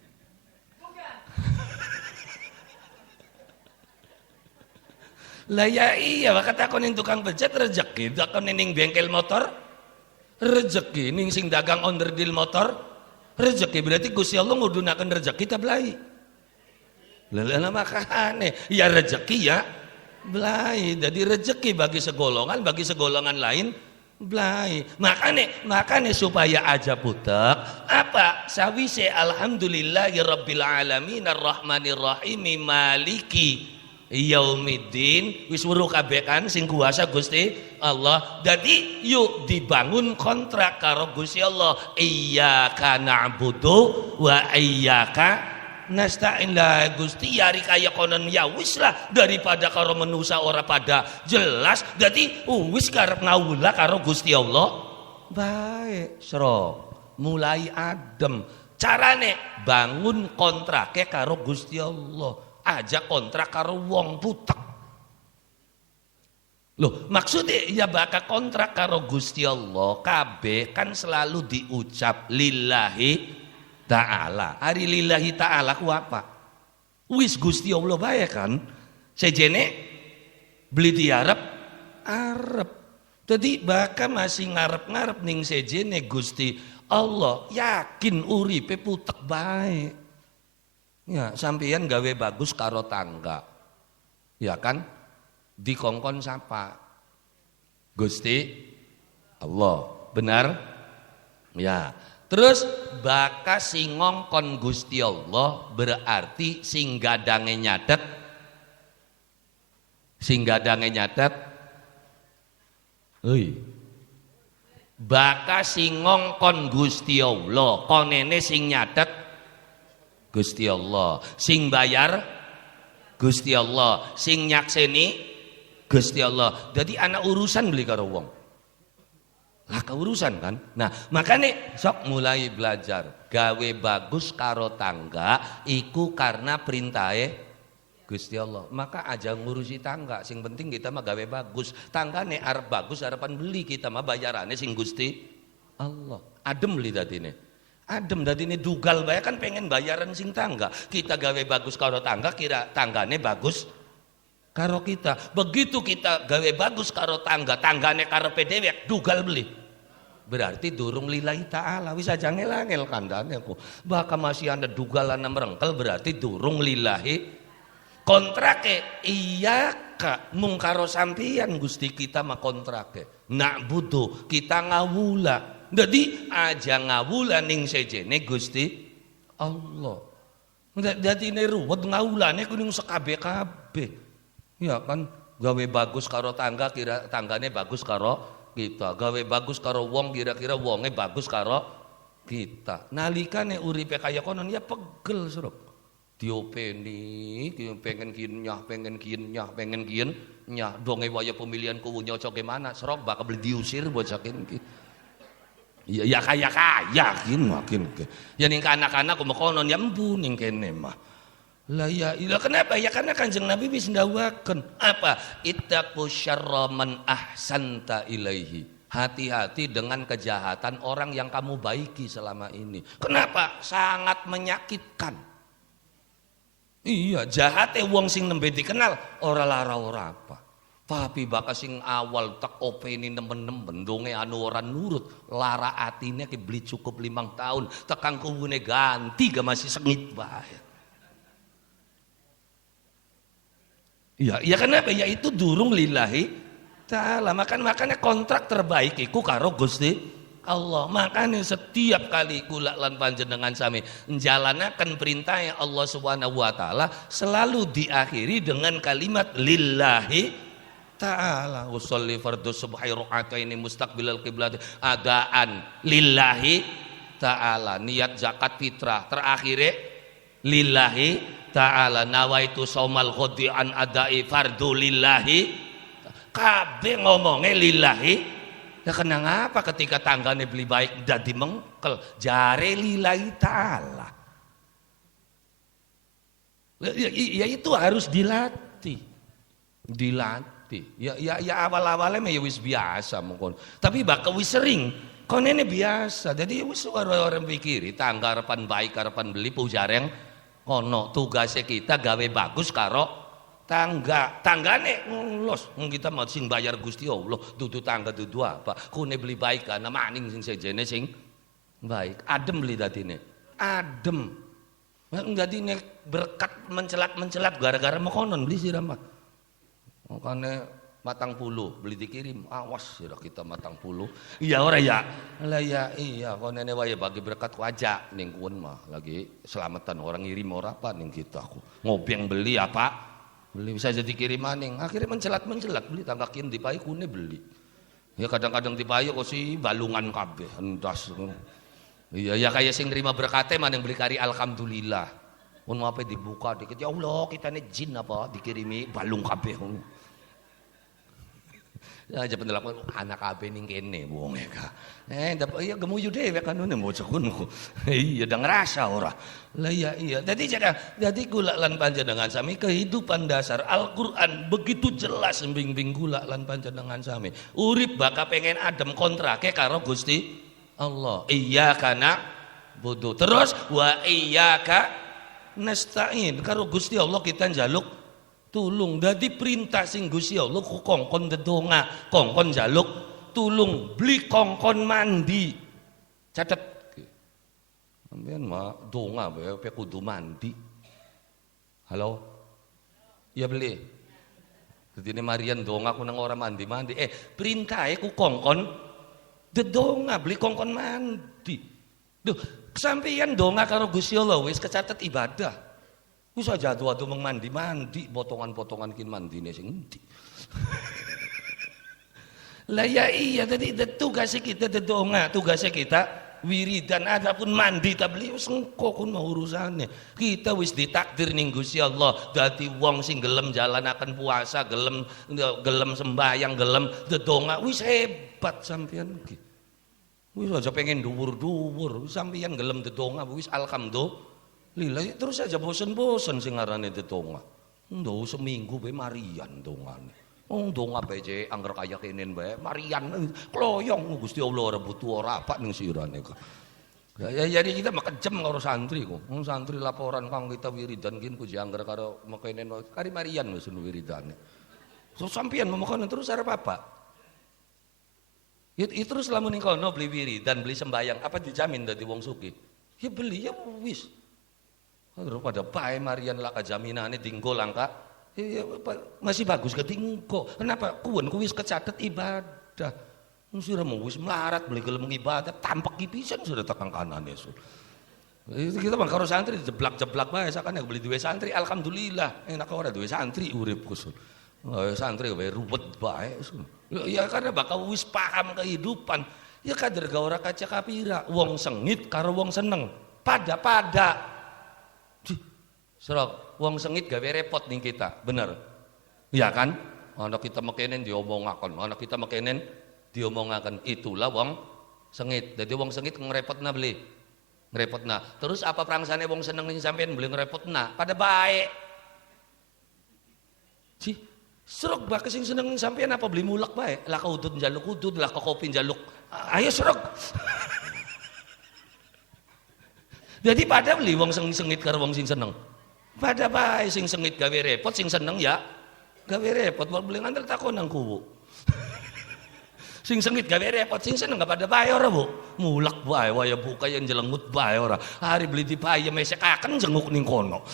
Lah ya iya bakat takon ning tukang pijat rezeki, takon ning bengkel motor rezeki, ning sing dagang onderdil motor rezeki. Berarti Gusti Allah ngudunaken rezeki ta blai. Lah makane ya rezeki ya blai. Jadi rezeki bagi segolongan lain Blai. Makane supaya aja putek apa sawise alhamdulillahirabbil alamin arrahmanir rahim maliki yaumiddin wis weruh kabeh kan sing kuasa Gusti Allah. Dadi yuk dibangun kontrak karo Gusti Allah. Iyyaka na'budu wa iyyaka nasta'in lah Gusti yari kaya konon ya wis lah daripada karo manusa ora pada jelas dadi wis karep ngawula karo Gusti Allah baik sro mulai adem carane bangun kontrake karo Gusti Allah aja kontrak karo wong putek loh maksudnya ya bakal kontrak karo Gusti Allah kabeh kan selalu diucap lillahi ta'ala. Hari lillahi ta'ala ku apa? Wis Gusti Allah bae kan. Sejene beli diarep arep. Jadi bakal masih ngarep-ngarep ning sejene Gusti Allah yakin uripe putek bae. Ya, sampeyan gawe bagus karo tangga. Ya kan? Dikongkon sapa? Gusti Allah. Benar? Ya. Terus baka sing ngongkon Gusti Allah berarti sing gadange nyatet baka sing ngongkon Gusti Allah konene sing nyatet Gusti Allah sing bayar Gusti Allah sing nyakseni Gusti Allah. Jadi anak urusan beli karo wong lah keurusan kan. Nah makanya sok mulai belajar gawe bagus karo tangga iku karena perintahe Gusti Allah. Maka aja ngurusi tangga sing penting kita mah gawe bagus tanggane arep bagus harapan beli kita mah bayarane sing Gusti Allah. Adem li dadine adem dadine dugal bae kan pengen bayaran sing tangga kita gawe bagus karo tangga kira tanggane bagus karo kita. Begitu kita gawe bagus karo tanggane karepe dhewek dugal beli berarti durung lillahi ta'ala wis aja ngel-ngel kandane aku bakal masih ada dugalan merengkel berarti durung lillahi kontrake iya kak mung karo sampeyan Gusti kita mah kontrake nak butuh kita ngawula jadi aja ngawula ning sejene Gusti Allah dadi ne ruwet ngawulane kuning sekabeh-kabeh ya kan gawe bagus karo tangga kira tanggane bagus karo kita gawe bagus karo wong kira-kira wonge bagus karo kita nalikane uripe kaya konon ya pegel suruk diopeni pengen kian nyah donge waya pemilihan kuwu nyocok gimana serok bakal beli diusir bocah iki ya kaya makin ya ning anak-anak konon ya empu ning kene mah lah ya kenapa ya karena Kanjeng Nabi wis ndawaken apa ittaqu syarra man ahsanta ilaihi hati-hati dengan kejahatan orang yang kamu baiki selama ini. Kenapa? Sangat menyakitkan. Iya jahate wong sing nembe dikenal ora lara ora apa tapi bakal sing awal tak openi nemen-nemen donge anu ora nurut lara atine ki beli cukup 5 tahun tekan kuwune ganti gak masih sengit bae. Ya kenapa? Ya itu durung lillahi ta'ala. Makanya kontrak terbaik iku karo Gusti Allah. Makanya setiap kali kula lan panjenengan sami njalanaken perintah Allah Subhanahu wa taala selalu diakhiri dengan kalimat lillahi ta'ala. Usolli fardhu subhi rakaataini mustaqbilal qiblat adaan lillahi ta'ala. Niat zakat fitrah terakhire lillahi ta'ala nawaitu saumal ghadi an adai fardu lillahi kabeh ngomongnya lillahi ya kenang apa ketika tanggane beli baik dadi mengkel jare lillahi ta'ala ya itu harus dilatih ya awal-awalnya ya wis biasa mungkin tapi bakal wis sering kon ini biasa jadi wis orang pikiri tangga harapan baik harapan beli pujareng kono tugasnya kita gawe bagus karo tanggane ngulos kita mau sing bayar Gusti Allah dudu tangga dudu apa kune beli baik kan maning sing sejene sing baik adem beli dadine adem dadine berkat mencelat gara-gara mekonon beli sirama makane matang puluh beli dikirim awas ya kita matang puluh iya ora ya lah ya iya kok nenek wae bagi berkat ku aja ning kuwen mah lagi selamatan orang ngirim ora apa ning kita aku ngobeng beli apa beli bisa jadi kirim maning akhirnya mencelat beli tanggakin di payu kune beli ya kadang-kadang di payu kok si balungan kabeh endas iya ya kayak sing nerima berkate maning beli kari alhamdulillah mun apa dibuka dikit ya Allah kita nih jin apa dikirimi balung kabeh ya aja pendelok anak kabeh ning kene wong eka. Iya gemuyu dhewe kan ngene bocah kuno. Iya udah ngerasa ora. Lah iya. Dadi kula lan panjenengan sami kehidupan dasar Al-Qur'an begitu jelas bimbing kula lan panjenengan sami. Urip bakal pengen adem kontrake karo Gusti Allah. Iyyaka na'budu. Terus wa iyyaka nasta'in. Karo Gusti Allah kita njaluk tulung dadi perintah sing Gusti Allah ku kongkon ndedonga kongkon njaluk tulung beli kongkon mandi catet sampean mah donga bae kudu mandi halo ya beli dadi Marian donga ku nang ora mandi perintahe ku kongkon ndedonga beli kongkon mandi duh sampeyan donga karo Gusti Allah wis kecatet ibadah. Bisa jadwal mandi potongan-potongan kin mandine sing endi. Lah ya iya tadi tugas kita dedonga, tugas kita wiridan adapun mandi tabli wis engko kun mau urusane. Kita wis ditakdir ning Gusti Allah dadi wong sing gelem jalanaken puasa, gelem sembahyang, gelem dedonga wis hebat sampeyan iki. Wis aja pengen dhuwur-dhuwur, sampeyan gelem dedonga wis alhamdulillah. Lila terus aja bosen-bosen sing ngarane dedonga. Ndo seminggu bae Marian dongane. Donga bae cek angger kaya kenen bae Marian kloyong Gusti Allah ora butuh ora apa ning sirane kok. Ya jadi kita mah kejem karo santri kok. Santri laporan kang kita wiridan kin ku angger karo mekenen kari Marian wis wiridane. Terus sampeyan memohon terus arep apa? Itu terus lamun ning kono beli wiridan, beli sembayang, apa dijamin dadi wong sugih? Ya beli ya wis. Terus pada bae Marian lah jaminane dinggo langka. Ya, masih bagus ke dinggo. Kenapa? Kuwen wis kecatet ibadah. Sudah mau wis melarat beli gelem ibadah tampak pisan sudah tekan kanane sur. Kita bang karo santri jeblak-jeblak bae sakane beli duwe santri alhamdulillah. Enak ora duwe santri uripku sur. Santri bae ruwet bae sur. Ya karena bakal wis paham kehidupan. Ya kader ga ora kaca kapira. Wong sengit karo wong seneng. Pada. Serok, wong sengit gawe repot ning kita, bener? Iya kan? Anak kita mekenen diomongaken, anak kita mekenen diomongaken. Itulah wong sengit. Jadi wong sengit ngerepotna beli, ngerepotna. Terus apa prangsane wong seneng ning sampean beli ngerepotna? Pada baik. Ci, serok bae sing seneng ning sampean apa beli mulak bae? Lah ka udud njaluk udud, lah ka kopi njaluk. Ayo serok. Jadi pada beli wong sengit karo wong sing seneng. Pada bae sing sengit gawe repot, sing seneng ya gawe repot. Wong beli ngandel takon nang kuwu. Sing sengit gawe repot, sing seneng gak pada bae ora, Bu? Mulak bae waya buka yang jelengut bae ora. Hari beli di paye mesekaken jenguk ning kono.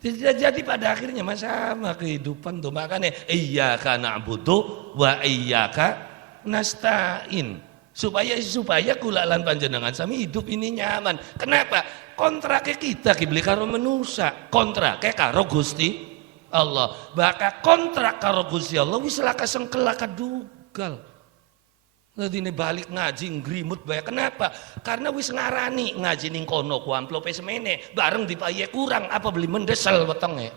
Jadi pada akhirnya sama kehidupan tuh makanya iyyaka na'budu wa iyyaka nasta'in. Supaya kula lan panjenengan sami hidup ini nyaman. Kenapa? Kontraknya kita beli karo manusia, kontraknya karo Gusti Allah. Baka kontrak karo Gusti Allah wis laka sengkelaka dugal. Dadi ne balik ngaji ngrimut bae. Kenapa? Karena wis ngarani ngaji ning kono ku amplope semene, bareng dipaye kurang apa beli mendesel wetenge.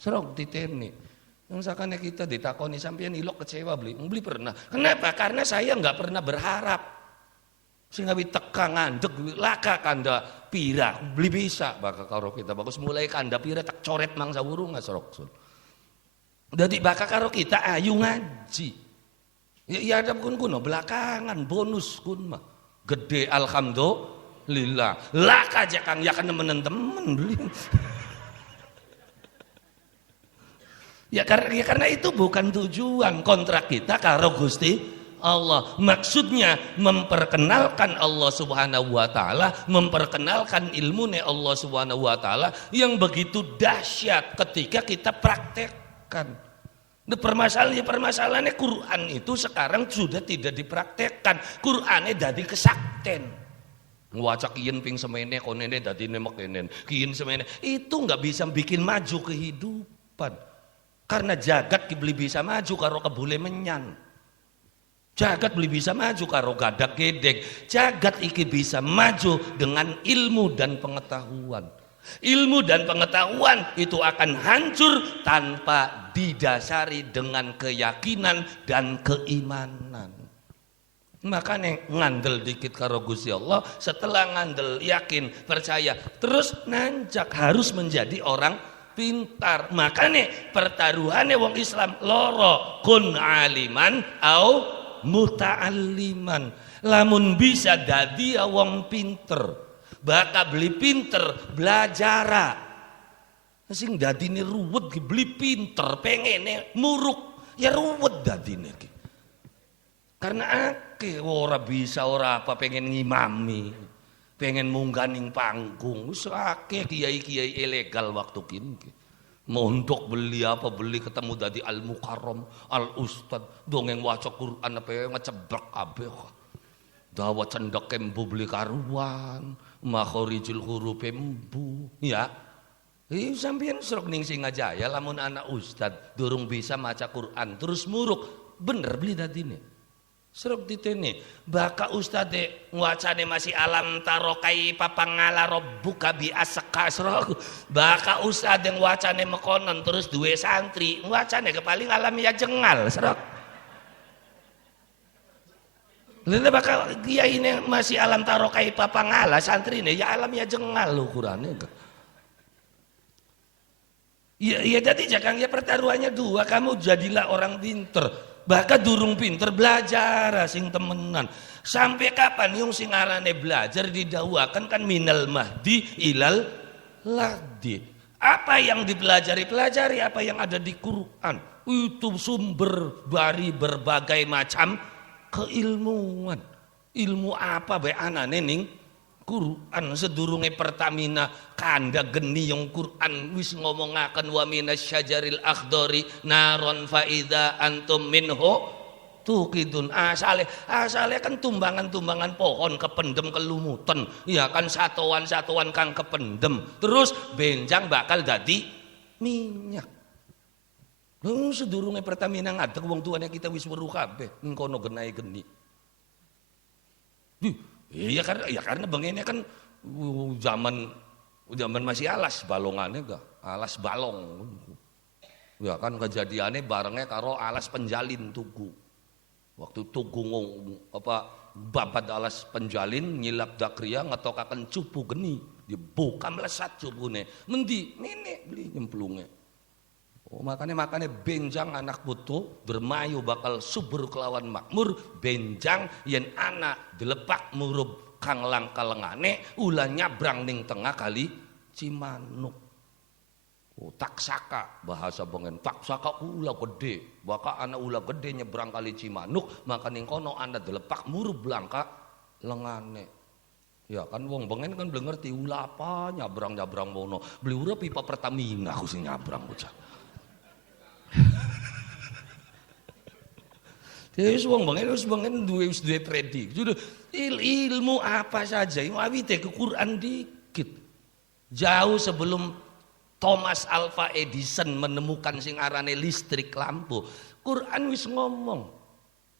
Serok diteni. Yang sakane kita ditakoni sampeyan ilok kecewa beli pernah. Kenapa? Karena saya nggak pernah berharap. Sehingga teka ngandek laka kanda pira beli bisa bakal karo kita bagus mulai kanda pira tak coret mangsa burung nggak serok. Jadi bakal karo kita ayu ngaji. Ya ada kun kuno belakangan bonus kun mah gede alhamdulillah. Laka aja kang ya kan temen beli. Ya karena itu bukan tujuan kontrak kita karo Gusti Allah. Maksudnya memperkenalkan Allah Subhanahu wa taala, memperkenalkan ilmune Allah Subhanahu wa taala yang begitu dahsyat ketika kita praktek. dipraktekkan. Nah, permasalahannya Quran itu sekarang sudah tidak dipraktekkan. Qurannya dadi kesakten. Waca kiyen ping semene konene dadine mekenen. Kiyen semene itu nggak bisa bikin maju kehidupan. Karena jagat beli bisa maju karo kebule menyan. Jagat beli bisa maju karo gadak gedek. Jagat iki bisa maju dengan ilmu dan pengetahuan. Ilmu dan pengetahuan itu akan hancur tanpa didasari dengan keyakinan dan keimanan. Makanya ngandel dikit karo Gusti Allah, setelah ngandel yakin percaya terus nanjak harus menjadi orang pintar. Makanya pertaruhannya wong Islam loro, kun aliman au muta'alliman. Lamun bisa dadi wong pinter, bakal beli pinter belajar. Sing dadine ruwet beli pinter, pengene muruk ya ruwet dadine iki. Karena ora bisa ora apa pengen ngimami, pengen munggah ning panggung, wis akeh kiai-kiai ilegal waktu kini. Montok beli apa beli ketemu dadi al mukarram, al ustad, dongeng waca Quran apa ngeceblek kabeh. Dawa cendek embu beli karuan, makhorijul huruf embu, ya. Sampeyan serok ning Singajaya lamun anak ustad durung bisa maca Quran terus muruk, bener beli dadine. Serok ditene, baka ustade ngwacane masih alam tarokai papangala robbuka bi asqa serok. Baka ustade ngwacane mekonon terus duwe santri, ngwacane kepaling alam ya jengal serok. Lha bakal kiai ini masih alam tarokai papangala santri ini ya alam ya jengal ukurannya. Ya jadi jangan ya pertaruhannya dua, kamu jadilah orang pinter. Bahkan durung pinter belajar sing temenan. Sampai kapan yung sing arane belajar didakwakan kan minal mahdi ilal lahdi. Apa yang dipelajari pelajari apa yang ada di Quran. Itu sumber dari berbagai macam keilmuan. Ilmu apa bae anane ning Quran. Sedurunge Pertamina kanda geni yang Quran wis ngomongaken wa minasyajaril akhdari naron faida antum minhu tuqidun. Asale kan tumbangan-tumbangan pohon kependem kelumutan, ya kan satuan-satuan kang kependem terus benjang bakal dadi minyak. Lho sedurunge Pertamina ngadeg wong tuane kita wis weruh kabeh ning kono genahe geni. Iya karena bengene kan zaman masih alas balongannya gak alas balong. Ya kan kejadiannya barengnya karo alas penjalin tugu. Waktu tugu babat alas penjalin nyilap dakria ngetokaken cupu geni dibuka melesat cupune. Mendi nenek beli nyemplungnya. Makanya benjang anak putu bermayu bakal subur kelawan makmur benjang yen anak dilepak murub kang langka lengane ulah nyabrang ning tengah kali Cimanuk. Taksaka bahasa bengen taksaka ulah gede baka anak ulah gede nyebrang kali Cimanuk maka ning kono anak dilepak murub langka lengane. Ya kan wong bengen kan belum ngerti ulah apa nyabrang mono beli urip pipa Pertamina aku sing nyabrang bocah. Terus wong bengen duwe predik. Sudah ilmu apa saja, ilmu awite ke Quran dikit. Jauh sebelum Thomas Alva Edison menemukan sing arane listrik lampu, Quran wis ngomong.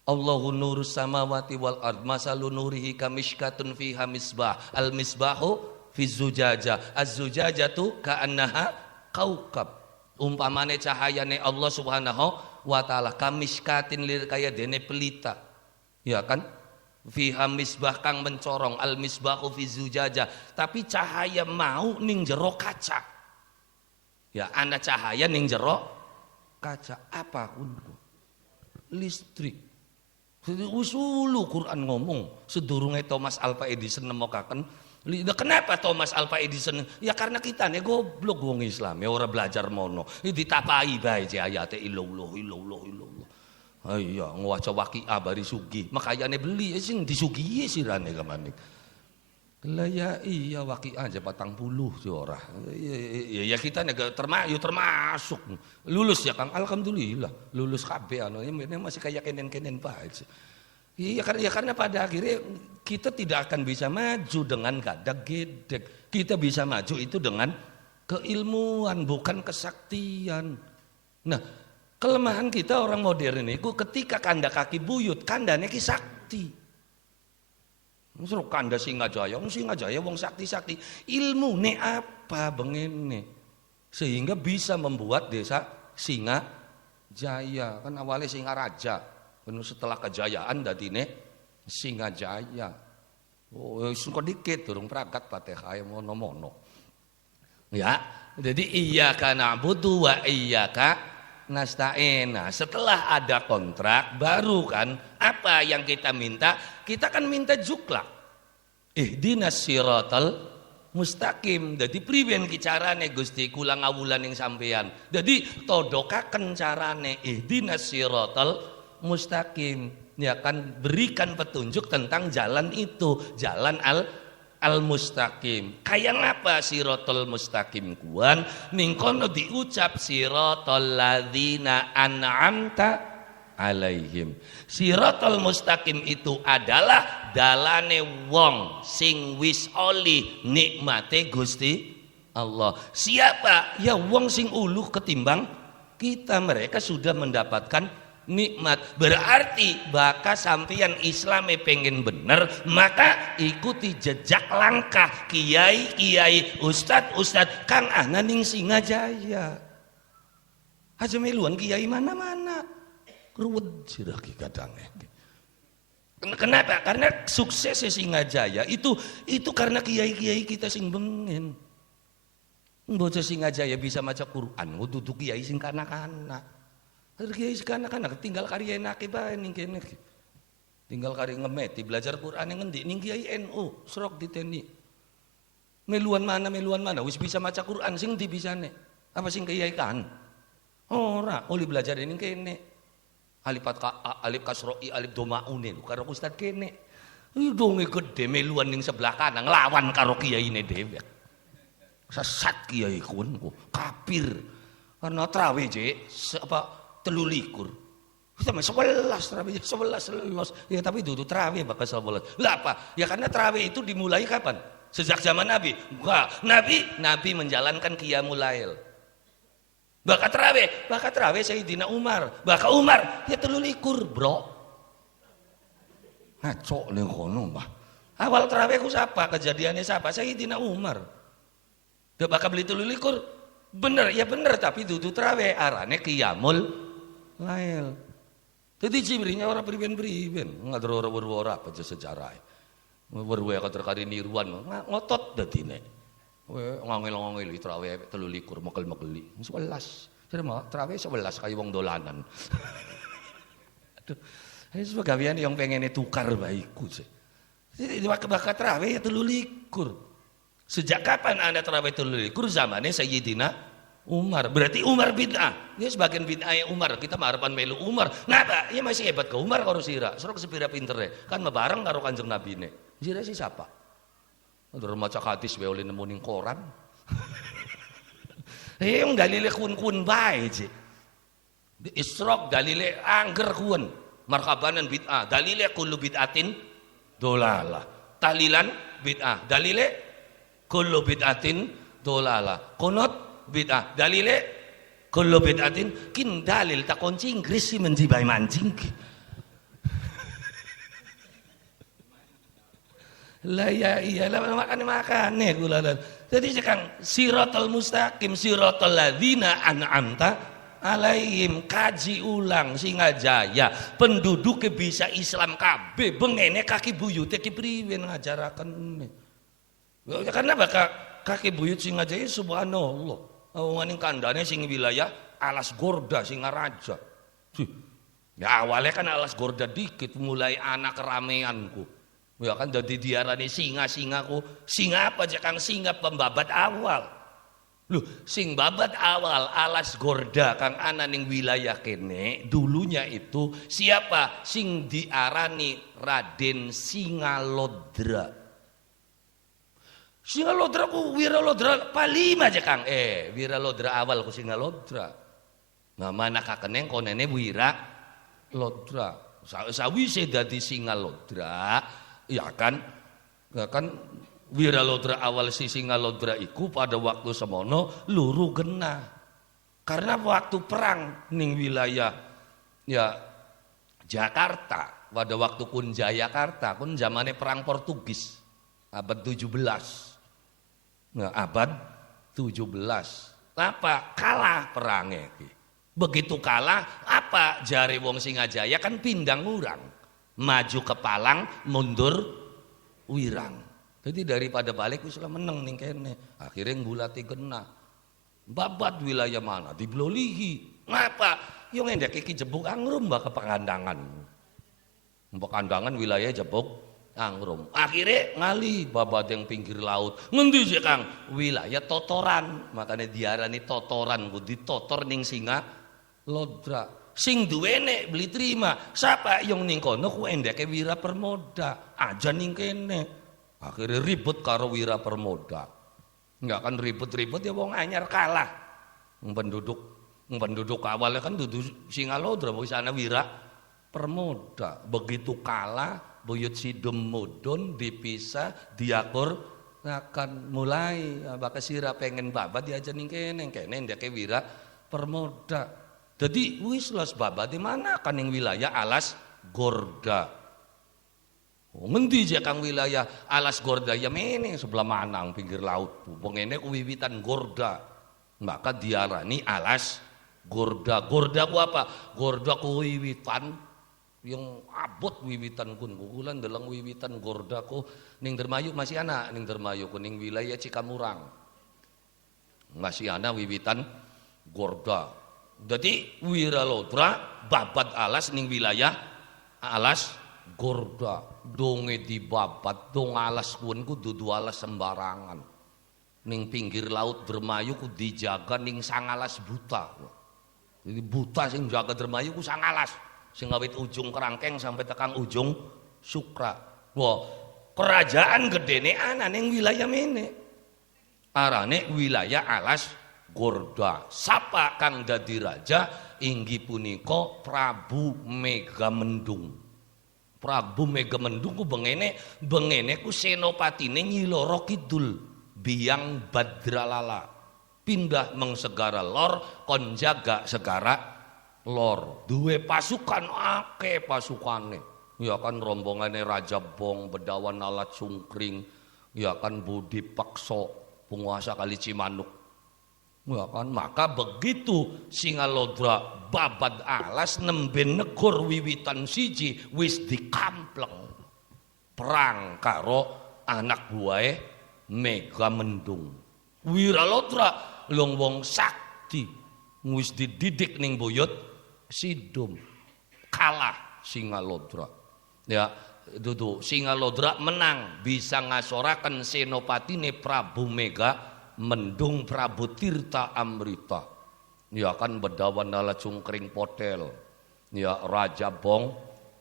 Allahu nurus samawati wal ard, masalu nurihi kamishkatun fiha misbah, al misbahu fi zujaja, az-zujajatu ka'annaha kaukab. Umpamane cahayane Allah Subhanahu wa ta'ala kamiskatin lir kaya dene pelita, ya kan, fiha misbah kang mencorong, al misbahu fi zujaja, tapi cahaya mau ning jero kaca, ya ana cahaya ning jero kaca apa kunku listrik. Usulu Quran ngomong sedurunge Thomas Alva Edison nemokaken. Kenapa Thomas Alva Edison? Ya karena kita nih goblok wong Islam ya ora belajar mono. Ditapai bae ayate illallah. Iya ngwaca waqiah bari sugih. Makayane beli sing disugihi sirane kemanik. Lah ya iya waki aja 40 sih ora. Ya kita termasuk lulus ya Kang. Alhamdulillah lulus kabeh anu ini masih kayak kenen-kenen baik sih. Iya karena pada akhirnya kita tidak akan bisa maju dengan gadag gedek. Kita bisa maju itu dengan keilmuan bukan kesaktian. Nah, kelemahan kita orang modern itu ketika kanda kaki buyut, kandane ki sakti. Suruh kanda Singajaya wong sakti-sakti. Ilmu ne apa bengene sehingga bisa membuat desa Singajaya. Kan awalnya Singaraja, setelah kejayaan dadine Singajaya. Oh, sungko dikit durung pragat Fatihah mono-mono. Ya, jadi iyyaka na'budu wa iyyaka nasta'in. Nah, setelah ada kontrak baru kan apa yang kita minta? Kita kan minta juklak. Ihdinas siratal mustaqim. Jadi priben ki carane Gusti kula ngawulan ning sampean. Jadi todokaken carane ihdinas siratal mustaqim. Ya kan berikan petunjuk tentang jalan itu, jalan al-mustaqim. Kayak apa siratal mustaqim kuan ning kono diucap siratal ladzina an'amta alaihim. Siratal mustaqim itu adalah dalane wong sing wis oli nikmate Gusti Allah. Siapa? Ya wong sing uluh ketimbang kita. Mereka sudah mendapatkan nikmat. Berarti baka sampeyan Islame pengen bener, maka ikuti jejak langkah kiai-kiai, ustad-ustad kang ana ning Singajaya. Aja meluan kiai mana-mana. Ruwet sirah ki kadang. Kenapa? Karena sukses Singajaya itu karena kiai-kiai kita sing bengen. Bocah Singajaya bisa maca Quran, dudu kiai sing kanak-kanak. Kiai kanak-kanak tinggal kari enake bae ning kene. Tinggal kari ngemeti belajar Quran yang ngendi ning Kiai NU srok diteni. Meluan mana wis bisa maca Quran sing ndi bisane? Apa sing kiai kan? Ora, oli belajar ning kene. Alif kasroi alif domaune karo ustad kene. Donge gede meluan ning sebelah kanan nglawan karo kiyaine dhewe. Sesat kiai kun kafir. Karena traweh apa 13 kita mah 11 traweh 11 ya tapi itu traweh bakal 11 lah apa ya karena traweh itu dimulai kapan sejak zaman Nabi enggak Nabi menjalankan qiyamul lail bakat traweh Sayyidina Umar bakat Umar ya 13 bro ngaco ning kono mah awal traweh ku siapa kejadiannya siapa Sayyidina Umar dia bakal beli 13 bener tapi dudu traweh arane qiyamul lail. Jadi cirinya orang priben-priben, ngadro ora apa sejarah. Werwe ka terkari niruan ngotot dadine. We ngangil-ngangil traweh 13 mekel-mekeli. 11. Jare mah traweh 11 kaya wong dolanan. Aduh. Ini sebagian yang pengen tukar baikku sih. Jadi bakat traweh ya 13. Sejak kapan Anda traweh 13? Zamannya Sayyidina Umar, berarti Umar bid'ah. Dia sebagian bid'ah Umar, kita harapan melu Umar. Napa? Ya masih hebat ke Umar karo sira. Serok sepira pintere. Kan bareng karo Kanjeng Nabi ne. Sira si siapa? Udah maca hadis wae oleh nemu ning koran. Yang dalile kun-kun bae sih. Isrok dalile angger kun. Marhabanan bid'ah. Dalile kullu bid'atin dolalah. Tahlilan bid'ah. Dalile kullu bid'atin dolalah. Kunut bid'ah dalile kullu bid'atin kin dalil tak kunci Inggris sih menjibai mancing lah ya iyalah makan kula jadi sekarang siratal mustaqim siratal ladzina an'amta alaihim kaji ulang Singajaya penduduk bisa Islam kabeh bengene kaki buyute ki priwen ngajaraken karena bakal kaki buyut Singajaya subhanallah nganing kandane sing wilayah Alas Gorda Singaraja. Ya awalnya kan Alas Gorda dikit mulai anak kerameanku. Ya kan jadi diarani singa-singaku. Singa apa aja Kang singa pembabat awal. Loh, sing babat awal Alas Gorda Kang ana ning wilayah kene dulunya itu siapa? Sing diarani Raden Singalodra. Singalodra ku Wiralodra palima aja Kang. Wiralodra awal ku Singalodra. Nah mana kakeneng konene Wiralodra. Sawise dadi Singalodra, ya kan Wiralodra awal si Singalodra iku pada waktu semono luru genah. Karena waktu perang ning wilayah ya Jakarta, pada waktu kun Jayakarta, kun zamannya perang Portugis abad 17. Nah, abad 17. Apa? Kalah perangnya. Begitu kalah, apa jari wong Singajaya kan pindang urang. Maju ke Palang, mundur wirang. Jadi daripada balik wis meneng ning kene. Akhirnya ngulati genah. Babat wilayah mana? Diblolihi. Ngapa? Yang endek iki jebuk angrum mbak ke pekandangan. Pekandangan wilayah jebuk angrum. Akhirnya ngali babat yang pinggir laut. Ngendi sih Kang? Wilayah totoran. Makanya diarani totoran. Ku ditotor ning Singalodra. Sing duwene beli terima. Siapa yang ning kono ku endeke Wirapermoda. Aja ning kene. Akhirnya ribut karo Wirapermoda. Enggak kan ribut-ribut ya wong anyar kalah. Penduduk awalnya kan duduk Singalodra wis ana Wirapermoda. Begitu kalah buyut sidum mudun dipisah diakur akan mulai bakal sira pengen babat diaja ning kene ndeke Wirapermoda. Jadi wis los babat di mana kan ning wilayah Alas Gorda. Ngendi je Kang wilayah Alas Gorda ya meneh sebelah Manang pinggir laut. Pengene ku wiwitan Gorda. Maka diarani Alas Gorda. Gorda ku apa? Gorda ku wiwitan yang abot wiwitan kun. Kukulan dalam wiwitan Gorda ku ning Dermayu masih ana ning Dermayu ku ning wilayah Cikamurang. Masih ana wiwitan Gorda. Jadi Wiralodra babat alas ning wilayah Alas Gorda. Donge dibabat dong alas kun ku dudu alas sembarangan. Ning pinggir laut Dermayu ku dijaga ning sangalas buta. Jadi buta sing jaga Dermayu ku sangalas. Sing ngawit ujung kerangkeng sampai tekan ujung Sukra. Wah, kerajaan gedene ana ning wilayah mene. Arane wilayah Alas Gorda. Sapa kang dadi raja inggih punika Prabu Megamendung. Prabu Megamendung ku bengene ku senopatine Nyi Loro Kidul Biang Badralala. Pindah mengsegara lor kon jaga segara lor. Duwe pasukan akeh pasukane. Ya kan rombongane Raja Bong, Bedawan Alat Sungkring, ya kan Budi Pakso, penguasa Kali Cimanuk. Ya kan maka begitu Singalodra babat alas nembe negor wiwitan siji wis dikampleng perang karo anak buahe Megamendung. Wiralodra lung wong sakti wis dididik ning buyut sidum kalah Singalodra. Ya dudu Singalodra menang bisa ngasoraken senopatine Prabu Megamendung Prabu Tirta Amrita. Ya kan Bedawan Nala Cungkring Potel. Ya Raja Bong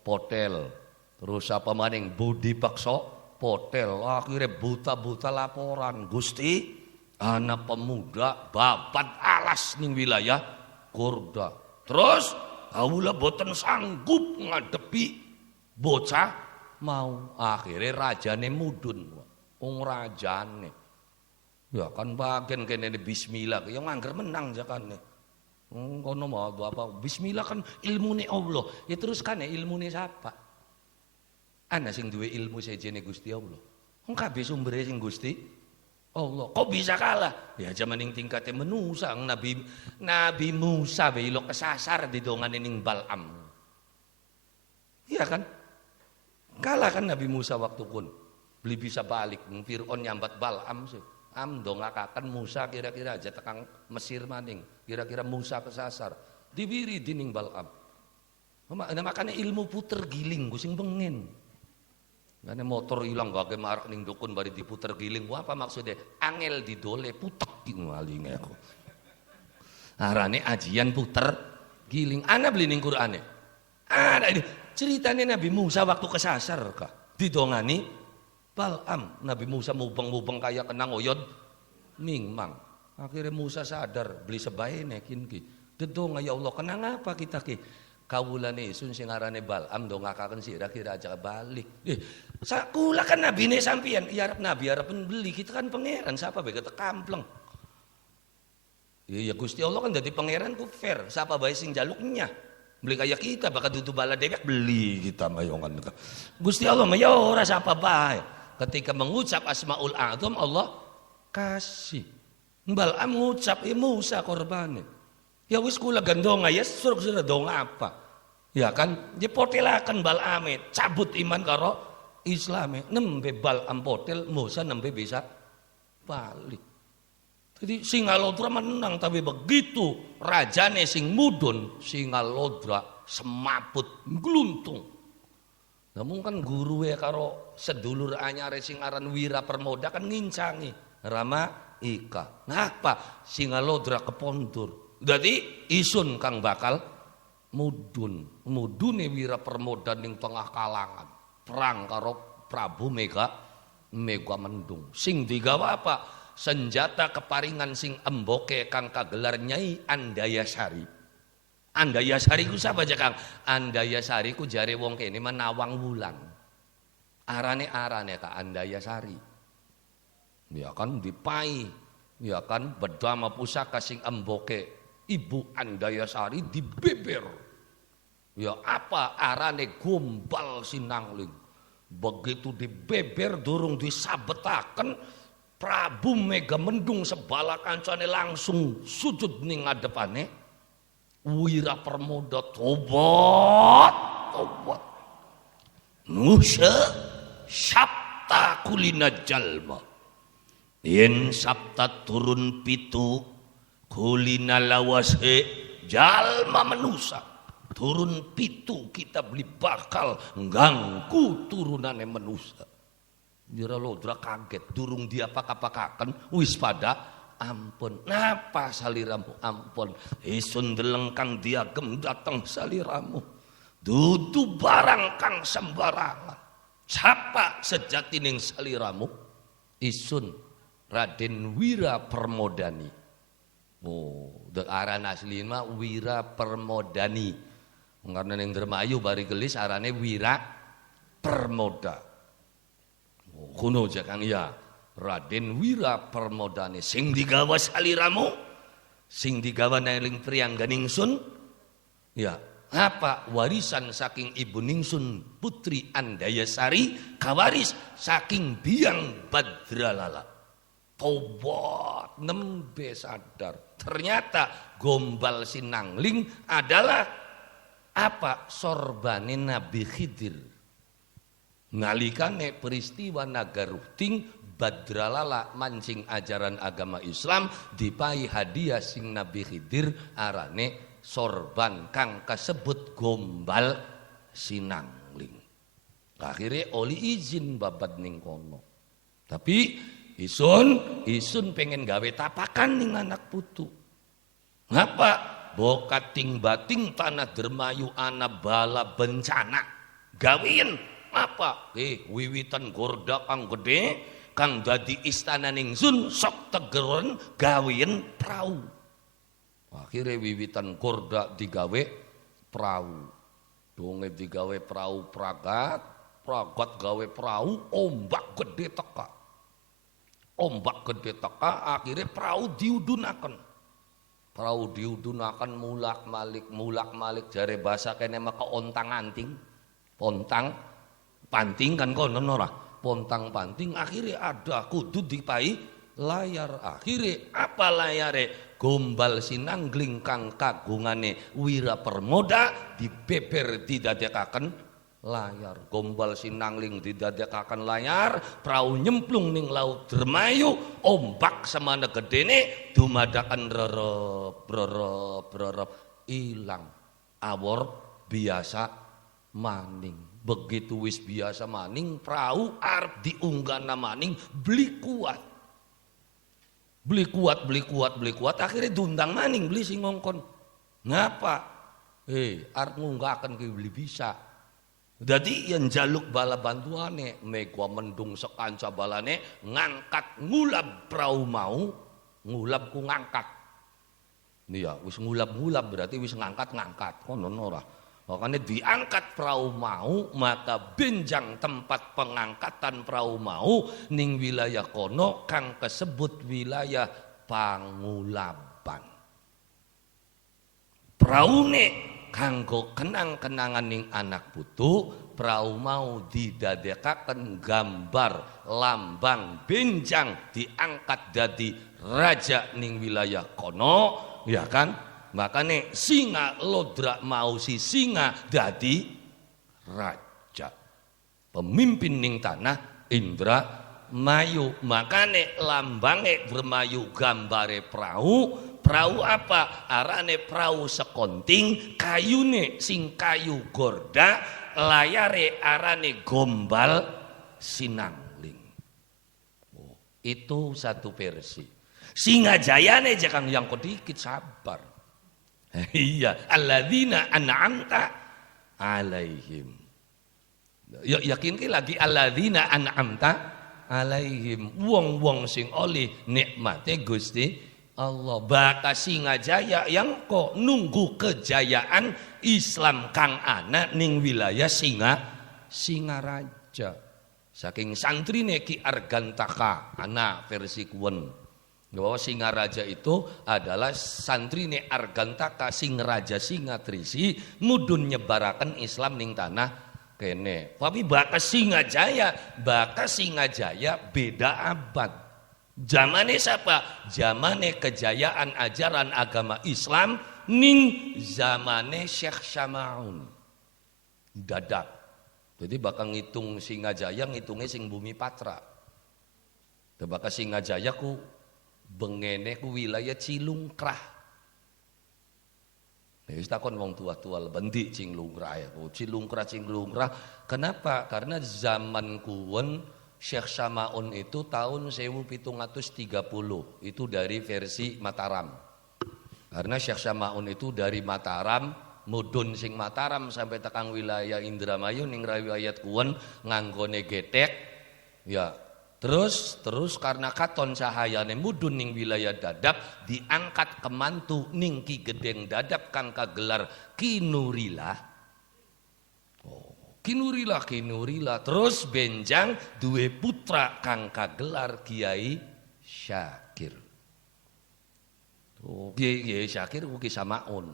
Potel. Terus apa maning Budi Pakso Potel. Akhirnya buta-buta laporan. Gusti anak pemuda babat alas ning wilayah Gorda. Terus kawula boten sanggup ngadepi bocah mau. Akhirnya rajane mudun. Wong rajane. Ya kan bagian kene bismillah yang angger menang jakane. Kono mau apa bismillah kan ilmune Allah. Ya terus kan ilmune siapa? Ana sing duwe ilmu sejene Gusti Allah. Wong kabeh sumbere sing Gusti Allah. Kok bisa kalah? Ya zaman ning tingkate manusa Nabi Musa belok kesasar di dongane ning Bal'am. Iya kan? Kalah kan Nabi Musa waktu kun. Beli bisa balik Fir'aun nyambat Bal'am sih. Dongakaken Musa kira-kira aja tekang Mesir maning. Kira-kira Musa kesasar. Dibiri dining Bal'am. Makanya ilmu puter giling sing bengen. Karena motor hilang gak marak ning dukun bari diputer giling. Wah, apa maksudnya? Angel didole putek ngalinge aku. Arane ajian puter giling. Ana beli ning Qur'ane. Ada ini ceritanya Nabi Musa waktu kesasar kah? Didongani Bal'am, Nabi Musa mubeng-mubeng kaya kena ngoyot mingmang. Akhirnya Musa sadar beli sebaiknya kinki. Dedonga ya Allah, kenang apa kita ki? Kawulane isun sing arane Bal'am dongakaken sira kira aja balik. Sakula kan nabi ne sampean, ya arep nabi arep beli, kita kan pangeran, siapa bae kata kampleng. Ya Gusti Allah kan jadi pangeran ku fair, siapa bae sing jaluknya. Beli kayak kita bakal dudu bala dewek beli kita mayongan. Gusti Allah mah ya ora siapa bae. Ketika mengucap Asmaul A'zam Allah kasih. Bal'am ngucap Musa korbane. Ya wis kula gandonga ya suruh dong apa. Ya kan dia potelakan Bal'ame cabut iman karo Islame. Nembe Bal'am potel Musa nembe bisa balik. Jadi Singalodra menang tapi begitu rajane sing mudun Singalodra semaput gluntung. Namun kan guru karo sedulur anyare sing aran Wira Permoda kan ngincangi Rama Ika. Ngapa Singalodra kepontur. Jadi isun kang bakal mudune Wira Permoda ning tengah kalangan perang karo Prabu Megamendung. Sing digawa apa? Senjata keparingan sing emboke kang kagelar Nyai Andayasari. Andayasari ku sapa aja Kang? Andayasari ku jare wong kene menawang wulan. Arane Kak Andayasari. Ya kan dipai, ya kan bedama pusaka sing emboke Ibu Andayasari dibeber. Ya apa arane Gombal Sinangling. Begitu dibeber durung disabetaken Prabu Megamendung sebala kancane langsung sujud ning ngadepane Wira Permoda tobat. Nusa sabta kulina jalma. Yen sabta turun pitu kulina lawase jalma manusa. Turun pitu kita beli bakal ganggu turunane manusa. Wira Lodra kaget durung dia pakak-pakaken wis pada ampun. Napa saliramu ampun. Isun deleng kang diagem dateng saliramu. Dudu barang kang sembarangan. Sapa sejatining saliramu? Isun Raden Wira Permodani. Oh, aran asli mah Wira Permodani. Karena ning Dermayu bari gelis arane Wira Permoda. Kuno jakang ya Raden Wira Permodani sing digawa saliramu sing digawa nailing priangga ningsun ya apa warisan saking ibu ningsun putri Andayasari kawaris saking biang Badralala. Tobat nembe sadar ternyata Gombal Sinangling adalah apa sorbane Nabi Khidir. Ngalikane peristiwa Nagaruhting Badralala mancing ajaran agama Islam dipai hadiah sing Nabi Khidir arane sorban kang kasebut Gombal Sinangling. Akhirnya oli izin babat ning kono. Tapi isun pengen gawe tapakan ning anak putu. Ngapa? Bokating bating tanah Dermayu ana bala bencana. Gawin apa? Wiwitan gorda kang gede kang dadi istana ningsun sok tegeron gawin prau. Akhirnya wiwitan gorda digawe prau. Donge digawe prau pragat gawe prau ombak gede teka. Ombak gede teka akhirnya prau diudunaken. Prau diudunaken mulak malik jare bahasa kene maka ontang anting. Pontang panting kan kono ora pontang panting akhirnya ada kudu dipai layar akhirnya apa layare Gombal Sinangling kang kagungane Wira Permoda dibeber didadekaken layar. Gombal Sinangling didadekaken layar prau nyemplung ning laut Dermayu ombak semana gedene dumadakan rerep ilang awor biasa maning. Begitu wis biasa maning prau arep diunggana maning beli kuat akhirnya diundang maning beli sing ngongkon ngapa arep ngunggaken ki beli bisa Dadi yang jaluk bala bantuane Megwa Mendung sekanca balane ngangkat ngulab prau mau, ngulab ku ngangkat. Iya, wis ngulab-ngulab berarti wis ngangkat-ngangkat. Kono ora. Makanya diangkat perahu mau, maka benjang tempat pengangkatan perahu mau ning wilayah kono kang kesebut wilayah Pangulaban. Praune kanggo kenang-kenangan ning anak putu, perahu mau didadekaken gambar lambang benjang diangkat dadi raja ning wilayah kono, ya kan? Makanya singa lodra mau si singa dadi raja. Pemimpin ning tanah Indra Mayu. Makanya lambange bermayu gambare perahu. Perahu apa? Arane perahu sekonting, kayune sing kayu gorda, layare arane gombal sinangling. Oh, itu satu versi. Singajayane jangan yang dikit sabar. Iya, alladzina an'amta alaihim. Yakin ki lagi alladzina an'amta alaihim. Wong-wong sing oleh nikmate Gusti Allah. Baka Singajaya yang kok nunggu kejayaan Islam kang ana ning wilayah Singaraja. Saking santrine Ki Argantaka ana versi kuwen. Bahwa Singaraja itu adalah santrine Argantaka sing raja Singatrisi mudun nyebaraken Islam ning tanah kene. Tapi baka Singajaya beda abad. Zamane siapa? Zamane kejayaan ajaran agama Islam ning zamane Syekh Syama'un. Dadak. Jadi bakal ngitung Singajaya ngitungnya sing Bumi Patra. Baka Singajaya ku bengene ku wilayah Cilungkrah. Wis takon wong tua-tua bendi Cilungkrah ya. Cilungkrah. Kenapa? Karena zaman kuwen Syekh Syama'un itu tahun 1730. Itu dari versi Mataram. Karena Syekh Syama'un itu dari Mataram, mudun sing Mataram sampai tekan wilayah Indramayu ning riwayat kuwen nganggone getek. Ya, Terus karena katon cahayane mudun ning wilayah Dadap diangkat kemantu ning Ki Gedeng Dadap kang kagelar Kinurilah. Oh, Kinurilah. Terus benjang duwe putra kang kagelar Kiai Syakir. Oh, Kiai Syakir ku Ki Samaun.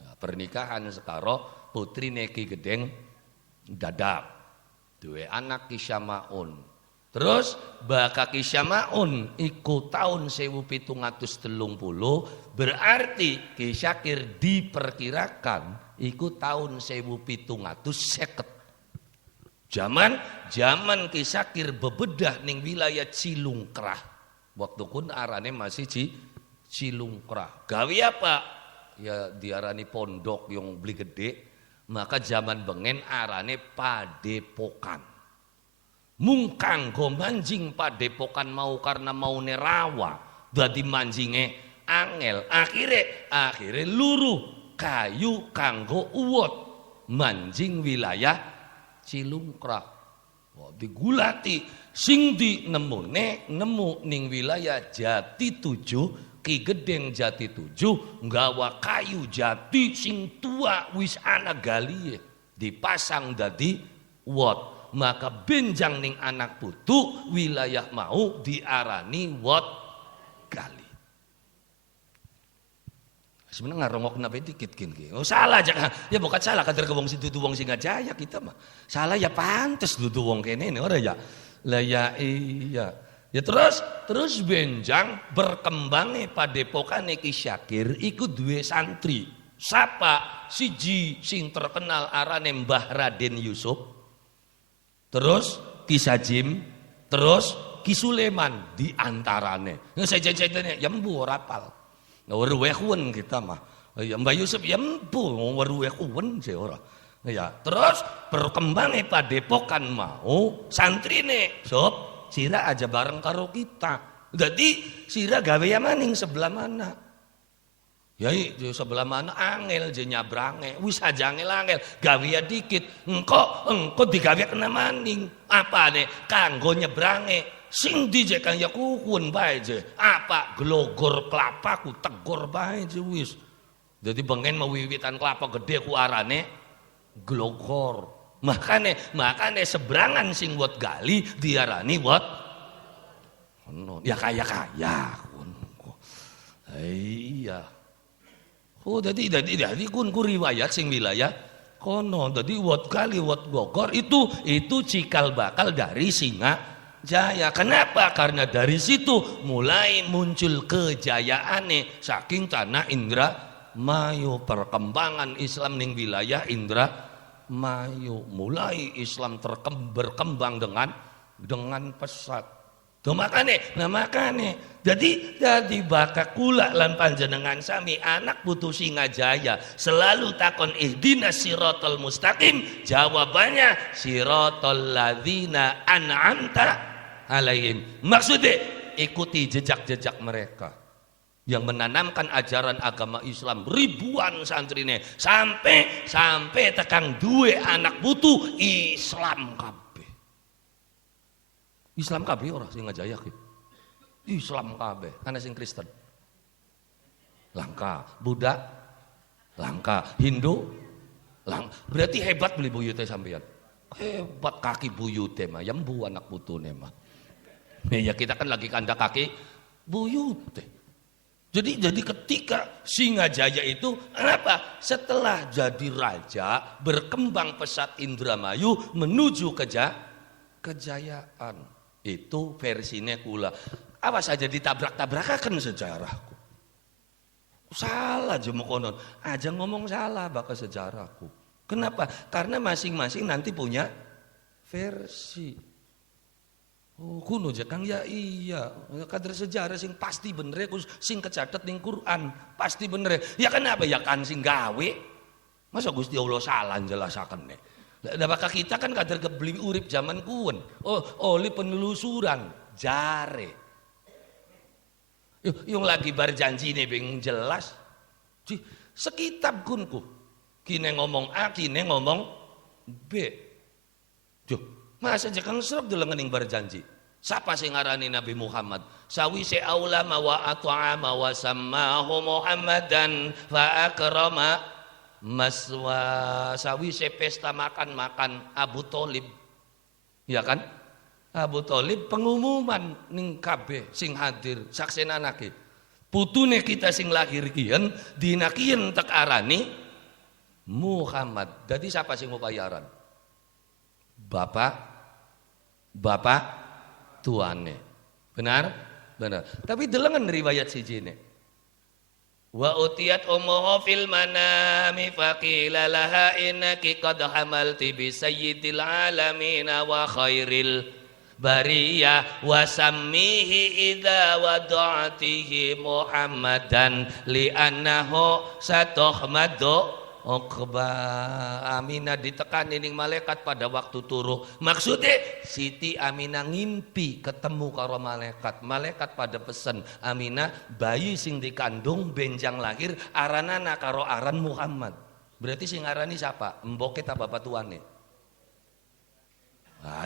Nah, pernikahan sekaro putrine Ki Gedeng Dadap. Duwe anak Ki Samaun. Terus baka Ki Syama'un iku tahun 1730 berarti Ki Syakir diperkirakan iku tahun 1750. Zaman Ki Syakir bebedah ning wilayah Cilungkrah. Waktu kun arane masih Cilungkrah. Gawe apa? Ya diarani pondok yang beli gede. Maka zaman bengen arane Padepokan. Mung kanggo manjing Padepokan mau karena mau nerawa dadi manjinge angel akhire luruh kayu kanggo uwot manjing wilayah Cilungkrah. Oh, digulati sing nemu ning wilayah Jati 7 Ki Gedeng Jati 7 nggawa kayu jati sing tua wis ana galihe dipasang dadi uwot. Maka benjang ning anak putu wilayah mau diarani Wot Gali. Sebenarnya ngarongok nabe dikit gini. Oh salah jangan. Ya bukan salah kader ke wong situ wong Singajaya kita mah. Salah ya pantes dudu wong kene ini ora ya. Lah ya iya. Ya terus benjang berkembangnya Padepokane Ki Syakir iku duwe santri. Sapa siji sing terkenal arane Mbah Raden Yusuf. Terus Ki Sajim, terus Ki Suleman di antarane. Saya ya mbu rapal. Weruwe kuwen kita mah. Ya Mbah Yusuf ya mbu weruwe kuwen se ora. Ya, terus berkembangnya Padepokan mau santrine sob sira aja bareng karo kita. Jadi sira gawe maning sebelah mana? Ya sebelah mana angel je nyabrange. Wis aja angel gawe dikit. Engko digawe kena maning. Apane kanggo nyebrange. Sing di je kan ya kukun bae je. Apa glogor kelapa ku tegor bae je wis. Jadi bengen mawiwitan kelapa gede ku arane glogor. Makane seberangan sing wot gali diarani wot. Ya kaya. Iya. Oh jadi kun riwayat sing wilayah kono. Jadi wot kali wot Bogor itu cikal bakal dari Singajaya. Kenapa? Karena dari situ mulai muncul kejayaane saking tanah Indramayu, perkembangan Islam ning wilayah Indramayu. Mulai Islam berkembang dengan pesat. Makane jadi bakal kula lan panjenengan sami anak putu Singajaya selalu takon ihdinas siratal mustaqim, jawabannya siratal ladzina an'amta alaihim. Maksudnya ikuti jejak-jejak mereka yang menanamkan ajaran agama Islam ribuan santrine sampai tekang duwe anak putu Islam kabeh. Islam kabeh ora Singajaya ki. Islam kabeh, kana sing Kristen. Langka, Buddha langka, Hindu langka. Berarti hebat beli buyute sampean. Hebat kaki buyute mah, yembu anak putune mah. Ya kita kan lagi kanda kaki buyute. Jadi ketika Singajaya itu apa? Setelah jadi raja, berkembang pesat Indramayu menuju kejayaan. Itu versinya kula. Awas aja ditabrak-tabrakakan sejarahku. Salah aja mau konon. Aja ngomong salah bakal sejarahku. Kenapa? Karena masing-masing nanti punya versi. Oh kuno aja Kang ya iya. Kader sejarah sing pasti bener sing kecatet ning Quran. Pasti bener. Ya kenapa? Ya kan sing gawe. Masa Gusti Allah salah jelasaken nih. Nah maka kita kan kader kebeli urip zaman kuwen. Oleh penelusuran jare. Yung lagi berjanji nih bing jelas. Sekitab kunku. Kine ngomong A, kine ngomong B. Masa jekang serap delengening berjanji. Siapa sing ngarani Nabi Muhammad? Sawise aulama wa at'ama wa sammahu Muhammadan fa akrama maswa. Sawise pesta makan Abu Tholib, ya kan? Abu Tholib pengumuman ning kabeh sing hadir saksenanake putune kita sing lahir kian dina kian tek arani Muhammad. Jadi siapa sing ngupayaran? Bapak tuane. Benar? Tapi delengan riwayat sijine. Wa utiyat ummuhu fil manami faqila laha innaki qad hamalti bi sayyidil alamin wa khairil bariyah wa sammihi idza wada'tihi Muhammadan li annahu satuhmadu Uqba. Aminah ditekani ning malaikat pada waktu turu. Maksudnya Siti Aminah ngimpi ketemu karo malaikat. Malaikat pada pesen Aminah bayi sing dikandung benjang lahir aranana karo aran Muhammad. Berarti sing arani siapa? Mboke ta bapak tuane?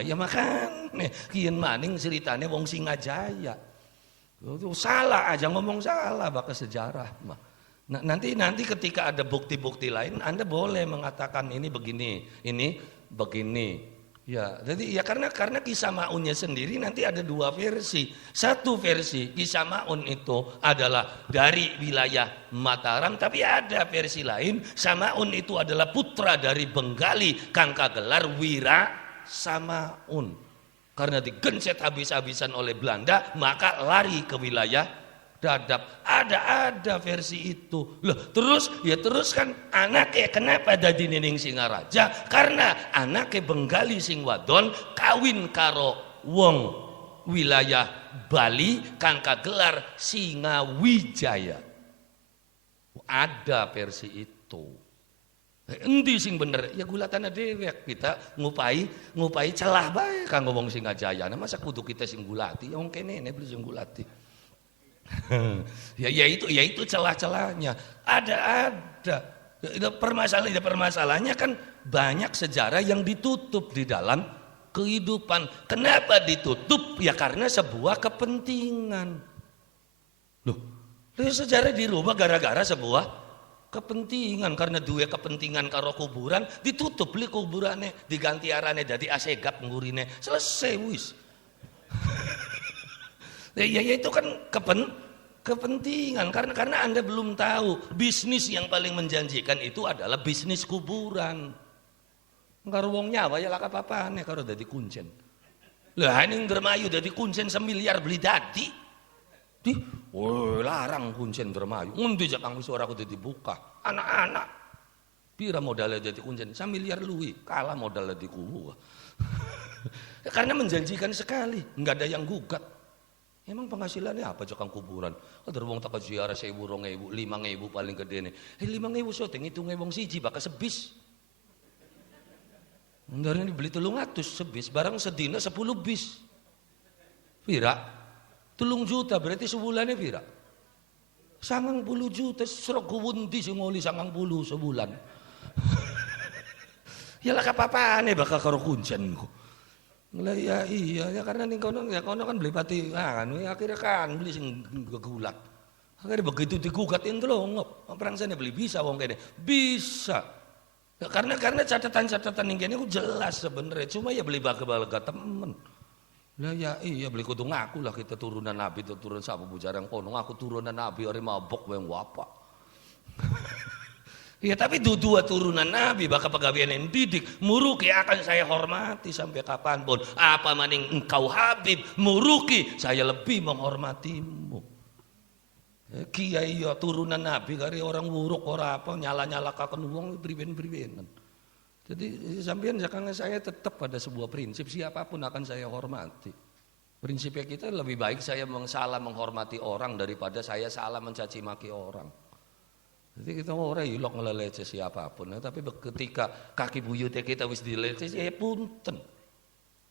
Ya makan kian maning ceritane wong Singajaya. Salah aja ngomong salah bakal sejarah mah. Nah, nanti ketika ada bukti-bukti lain Anda boleh mengatakan ini begini, ini begini. Ya, jadi ya karena kisah Maunnya sendiri nanti ada dua versi. Satu versi kisah Maun itu adalah dari wilayah Mataram, tapi ada versi lain Samaun itu adalah putra dari Benggali kang kagelar Wira Samaun. Karena digencet habis-habisan oleh Belanda, maka lari ke wilayah Dadap. Ada versi itu. Loh, terus kan anaknya kenapa dadi nining Singaraja? Karena anaknya Benggali sing wadon kawin karo wong wilayah Bali kang kagelar Singawijaya. Ada versi itu. Endi sing bener? Ya gulatana dewek kita ngupai celah bae kang ngomong Singajaya. Nah, masa kudu kita sing gulati? Wong kene beli sing gulati. Ya itu celah-celahnya. Ada. Permasalahannya kan banyak sejarah yang ditutup di dalam kehidupan. Kenapa ditutup? Ya karena sebuah kepentingan. Loh, sejarah dirubah gara-gara sebuah kepentingan. Karena dua kepentingan karo kuburan, ditutup li kuburannya, diganti arane dadi asegap ngurine. Selesai wis. Ya itu kan kepentingan karena Anda belum tahu bisnis yang paling menjanjikan itu adalah bisnis kuburan. Karo wong nyawa ya lak apa-apane karo dadi kuncen. Lah ning Dermayu dadi kuncen semiliar beli dadi. Larang kuncen Dermayu. Ngendi jak kang wis ora kudu dibuka. Anak-anak pira modalnya dadi kuncen? Samiliar luwi, kalah modal dadi kubu. Karena menjanjikan sekali, enggak ada yang gugat. Emang penghasilannya apa cakang kuburan? Ada wong tak ziarah 1.000, 2.000, 5.000 paling gede nih. 5.000 syuting itu ngewong siji bakal sebis. Dari ini beli 300 sebis, barang sedina 10 bis. Pira? 3 juta berarti sebulannya pira? 90 juta serok kuwundi sing ngoli 90 sebulan. Ya lah apa-apane bakal karo kuncen ku. Lah iya karena ning kono kan beli pati kan akhirnya kan beli sing gegulat. Akhirnya begitu digugat entlongop. Prangsane beli bisa wong kene. Bisa. Ya, karena catatan-catatan ning kene ku jelas sebenarnya. Cuma ya beli baga-baga temen. Lah ya iya beli kudu ngaku lah kita turunan nabi turun sapa bujarang kono aku turunan nabi ora mabok wong apa. Ya tapi dua turunan Nabi bakal pegawaian yang didik muruki akan saya hormati sampai kapanpun. Apa maning engkau Habib muruki saya lebih menghormatimu. Kiai ya turunan Nabi kari orang wuruk ora apa nyala kakon wong priben-pribenan. Jadi sampean jangan saya tetap pada sebuah prinsip siapapun akan saya hormati. Prinsipnya kita lebih baik saya salah menghormati orang daripada saya salah mencaci maki orang. Jadi kita orang ilok ngelelece siapapun, tapi ketika kaki buyutnya kita wis dilece, ya punten.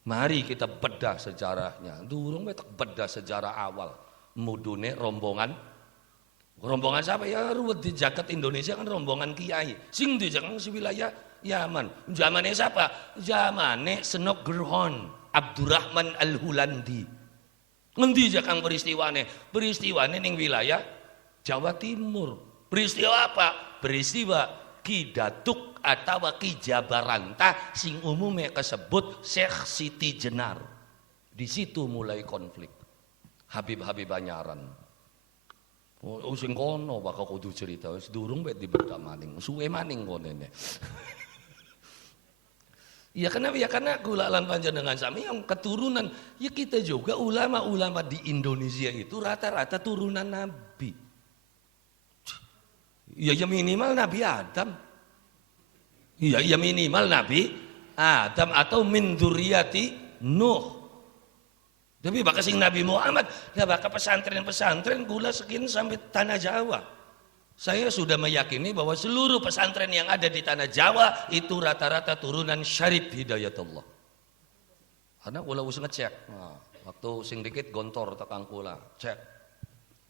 Mari kita bedah sejarahnya. Durung kita bedah sejarah awal. Mudune rombongan siapa ya ruwet di jagat Indonesia kan rombongan kiai. Sing di jangan si wilayah Yaman. Zamannya siapa? Zamannya Senok Gerhon Abdurrahman Al-Hulandi. Ngendi jakang peristiwane ning wilayah Jawa Timur. Peristiwa apa? Peristiwa Ki Datuk atau Ki Jabaranta sing umumnya kesebut Syekh Siti Jenar. Di situ mulai konflik. Habib Banyaran. Sing kono bakal kudu cerita wis durung bet dibedak maning. Suwe maning konene. Ya karena kula lan panjenengan sami yang keturunan ya kita juga ulama-ulama di Indonesia itu rata-rata turunan Nabi. Ya minimal Nabi Adam. Ya minimal Nabi Adam atau min dzurriyyati Nuh. Tapi bakal sing Nabi Muhammad, ya bakal pesantren gula sekian sampai tanah Jawa. Saya sudah meyakini bahwa seluruh pesantren yang ada di tanah Jawa itu rata-rata turunan Syarif Hidayatullah. Karena kula wis ngecek. Nah, waktu sing dikit gontor tekang kula, cek.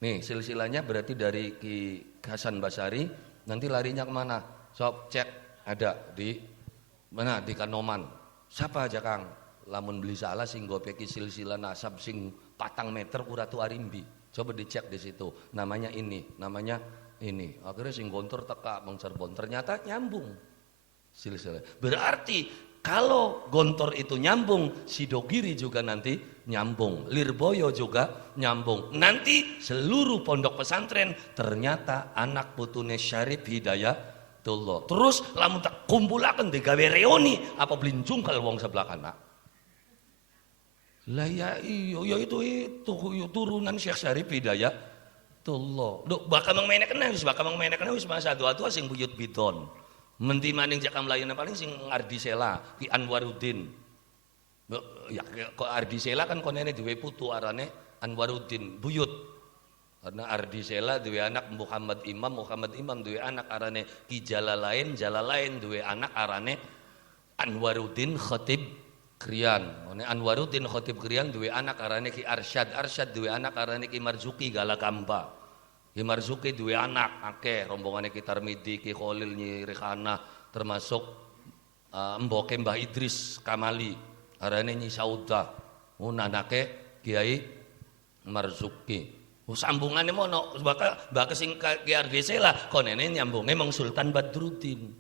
Nih silsilahnya berarti dari Ki Hasan Basari nanti larinya kemana? Sob cek ada di mana di Kanoman. Siapa aja Kang? Lamun beli salah sing gopeki silsilah nasab sing 4 meter uratu arimbi. Coba dicek di situ. Namanya ini. Akhirnya sing gontor teka Bang Cirebon ternyata nyambung silsilah. Berarti kalau gontor itu nyambung, Sidogiri juga nanti nyambung, Lirboyo juga nyambung. Nanti seluruh pondok pesantren ternyata anak putune Syarif Hidayatullah. Terus lamun tak kumpulaken digawe reuni apa blincungkel wong sebelah kanan. Lah ya iya itu turunan Syekh Syarif Hidayatullah. Dok bakal mengmenekna wis masa tua sing buyut bidon. Menti maning jakam layana paling sing Ardisela Ki Anwaruddin. Ya kok Ardisela kan konene duwe putu arane Anwaruddin buyut. Karena Ardisela duwe anak Muhammad Imam duwe anak arane Ki Jalalain duwe anak arane Anwaruddin Khatib Krian, one Anwaruddin Khatib Krian duwe anak arane Ki Arsyad, Arsyad duwe anak arane Ki Marzuki Galakamba. Ki Marzuki duwe anak akeh, rombongane Ki Tarmidi, Ki Khalil Nyi Rihana, termasuk emboke Mbah Idris Kamali, arane Nyi Sauda. Anake Kiai Marzuki. Sambungane mono, bakal sing Ki RDC lah, konene nyambunge mong Sultan Badruddin.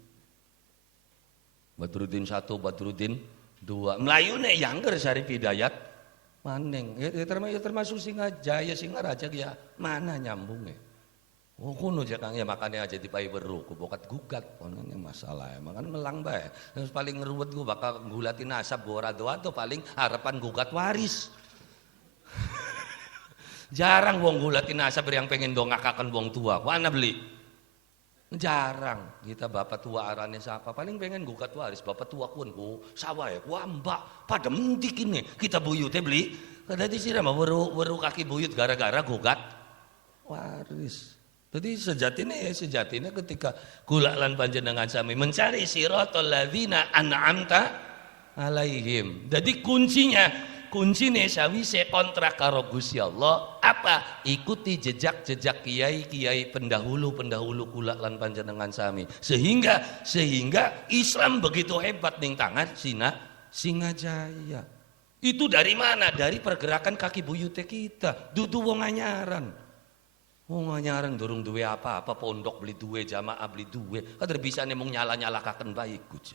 Badruddin 1, Badruddin 2. Melayune Yangger Syarif Hidayat maning. Ya termasuk Singajaya, Singaraja ya mana nyambungnya. Oh kuno aja Kang ya makanya aja dipai beru ku bokat gugat konene masalah emang kan melang bae. Terus paling ngeruwet ku bakal nggulati nasab ora doa paling harapan gugat waris. Jarang wong gulati nasab yang pengen dongakaken wong tua. Ku ana beli. Jarang kita bapak tua arane siapa paling pengen gugat waris bapak tua kun ku sawah ya ku ambak pada mentik ini kita buyut beli kadang sirah mah weru kaki buyut gara-gara gugat waris. Jadi sejatinya ketika kula lan panjenengan sami mencari siratal ladzina an'amta alaihim. Jadi kuncinya sawise kontrak karo Gusti Allah apa? Ikuti jejak-jejak kiai-kiai pendahulu kula lan panjenengan sami. Sehingga Islam begitu hebat ning tangan Singajaya. Itu dari mana? Dari pergerakan kaki buyute kita. Dudu wong anyaran. Wong anyaran durung duwe apa-apa, pondok beli duwe, jamaah beli duwe. Kader bisane mung nyala-nyalakaken bae Gusti.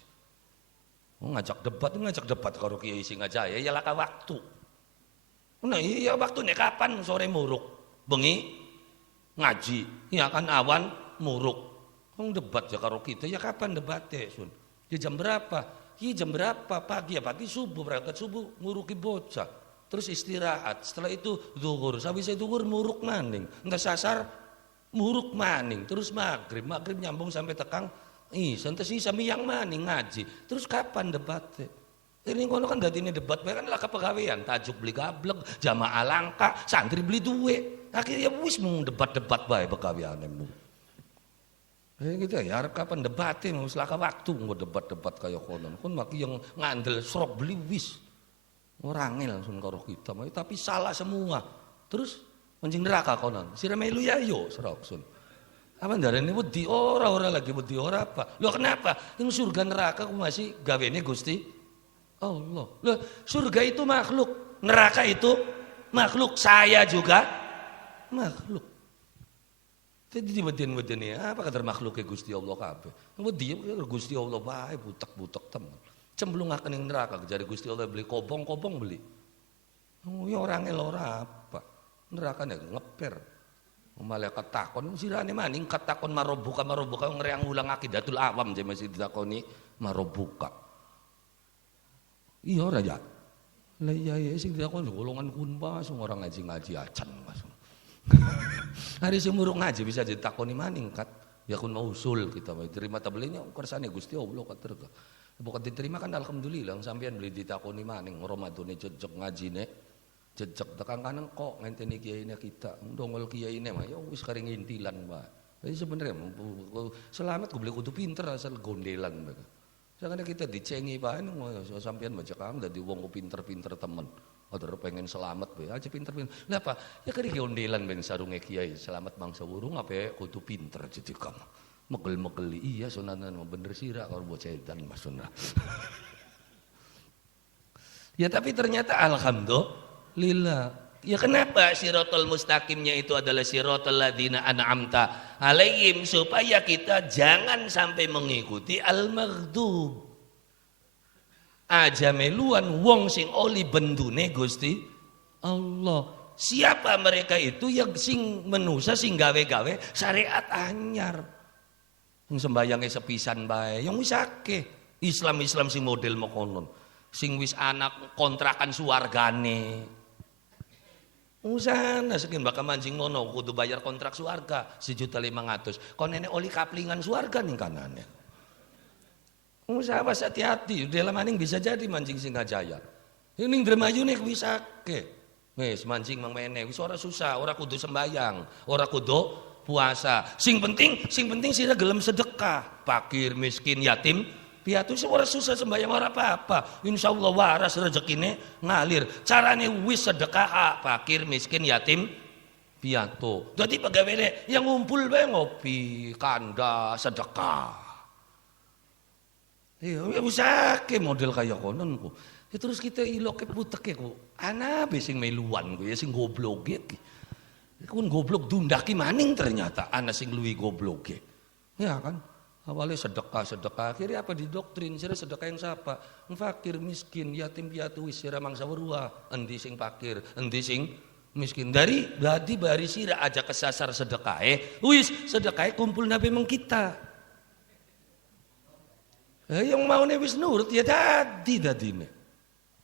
Ngajak debat karo Kiai Singajaya ya laka waktu. Nah iya waktu nek kapan sore muruk, bengi ngaji, ya kan awan muruk. Wong debat ya karo kita ya kapan debatnya sun? Ya jam berapa? Ya jam berapa? Pagi ya pagi subuh berangkat subuh nguruki bocah. Terus istirahat. Setelah itu zuhur, sabisa zuhur muruk maning. Entah sasar muruk maning. Terus maghrib nyambung sampai tekang. Santai sami yang maning ngaji. Terus kapan debatnya? Ini kono kan dadi debat bae kan lah kepegawaian, tajuk beli gablek, jamaah langka, santri beli duwe. Akhirnya wis mung debat-debat bae pegaweane mu. Gitu ya, arep kapan debatnya wis laka waktu mau debat-debat kaya kono. Kon maki yang ngandel srok beli wis. Ora ngel langsung karo kita, tapi salah semua. Terus mancing neraka kono. Sira melu ya yo srok sun. Apa ndarane wedi ora lagi wedi ora apa. Loh kenapa? Yang surga neraka ku masih gawene Gusti Allah. Loh surga itu makhluk, neraka itu makhluk, saya juga makhluk. Jadi dibeden-bedeni apa kadar makhluknya Gusti Allah kabeh. Wedi Gusti Allah bae butek-butek temen. Cemplungaken ing neraka jare Gusti Allah beli kobong beli. Oh ya ora ngel ora apa. Nerakane ngeper. Malaikat takon sirane maning katakon marobuka ngreang ulang akidatul awam je masih ditakoni marobuka. Iya ora ya. Lah iya sing ditakoni golongan kunpas orang ngaji acan Mas. Hari sing muruk ngaji bisa ditakoni maning kat. Ya kun mausul kita terima tabelinya kersane Gusti Allah katerga. Bukan diterima kan alhamdulillah sampean beli ditakoni maning Ramadane jejeg ngajine. Jejak tekan kanan kok ngenteni kiyaine kita ndongol kiyaine mah ya wis kering intilan Pak. Jadi sebenarnya selamat gue beli kudu pinter asal gondelan mereka. Jangan kita dicengi Pak sampean baca kang dadi wong pinter-pinter temen. Ada pengen selamat bae aja pinter-pinter. Lah apa? Ya kari gondelan ben sarunge kiai selamat bangsa wurung apa kudu pinter jadi kang. Megel-megeli iya sunanan bener sira karo bocah edan Mas Sunah. Ya tapi ternyata alhamdulillah ya kenapa siratal mustaqimnya itu adalah siratal ladzina an'amta alaihim supaya kita jangan sampai mengikuti al-maghdub aja meluan wong sing oli bendune Gusti Allah. Siapa mereka itu yang sing menusa sing gawe-gawe syariat anyar. Yang sembayange sepisan bae yang wis akeh Islam sing model mokonon sing wis anak kontrakan suwargane. Sana sekian bakal mancing mono kudu bayar kontrak suarga 1.500.000. Kon nenek oli kaplingan suarga ning kanane. Usaha was hati-hati, dalam maning bisa jadi mancing Singajaya. Ini Indramayu nih bisa ke. Wis mancing mang mene wis ora susah, ora kudu sembayang, ora kudu puasa. Sing penting sira gelem sedekah, fakir, miskin, yatim piatu sih ora susah sembahyang ora apa-apa. Insyaallah waras rezekine ngalir. Carane wis sedekah fakir, miskin, yatim, piatu. Dadi pegawene yang ngumpul bae ngopi, kanda, sedekah. Iya, usake model kaya konon ku. Ya terus kita iloke puteke ku. Ana be sing meluan ku ya sing gobloke ki. Kun goblok dundaki maning ternyata ana sing luwi gobloke. Ya kan? Awalnya sedekah, akhirnya apa didoktrin, sira sedekah yang siapa? Fakir, miskin, yatim piatu wis sira mangsa weruah, endi sing fakir, endi sing miskin. Dari bari sira aja kesasar sedekahe, wis sedekahe kumpul nabi meng kita. Yang mau wis nurut ya dadine.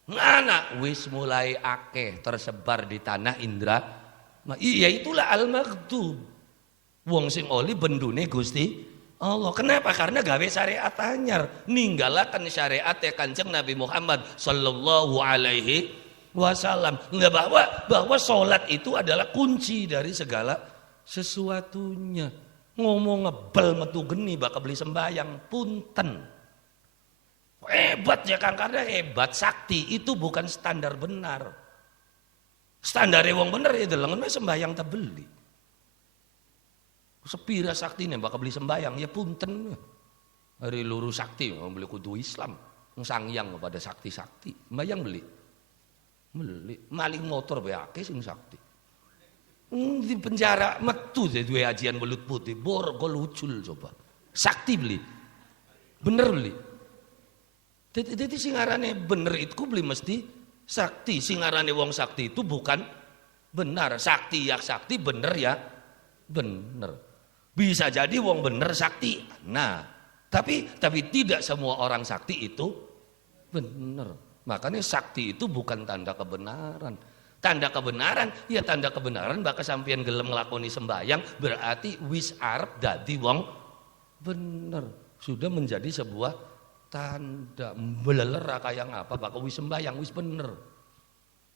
Ngana wis mulai akeh tersebar di tanah Indra. Iya itulah al-maghdub. Wong sing oli bendune Gusti Allah. Kenapa? Karena gawe syariat anyar, ninggalakan syariat Kanjeng Nabi Muhammad sallallahu alaihi wasallam. Bahwa salat itu adalah kunci dari segala sesuatunya. Ngomong ngebel metu geni bakal beli sembayang punten. Hebat ya Kang, karena hebat sakti itu bukan standar benar. Standare wong bener ya delengen sembayang tak beli. Sepira sakti nih bakal beli sembayang ya punten. Hari luru sakti beli kudu Islam. Sangyang kepada sakti-sakti. Sembayang beli. Maling motor beake sing sakti. Di penjara metu jadi dua ajian belut putih. Borgo lucul coba. Sakti beli. Bener beli. Jadi singarane bener itu beli mesti sakti. Singarane wong sakti itu bukan benar. Sakti ya sakti, bener ya bener. Bisa jadi wong bener sakti. Nah, tapi tidak semua orang sakti itu bener. Makanya sakti itu bukan tanda kebenaran. Tanda kebenaran, ya tanda kebenaran bakal sampeyan gelem nglakoni sembayang berarti wis arep dadi wong bener. Sudah menjadi sebuah tanda mbeleler kaya ngapa bakal wis sembayang wis bener.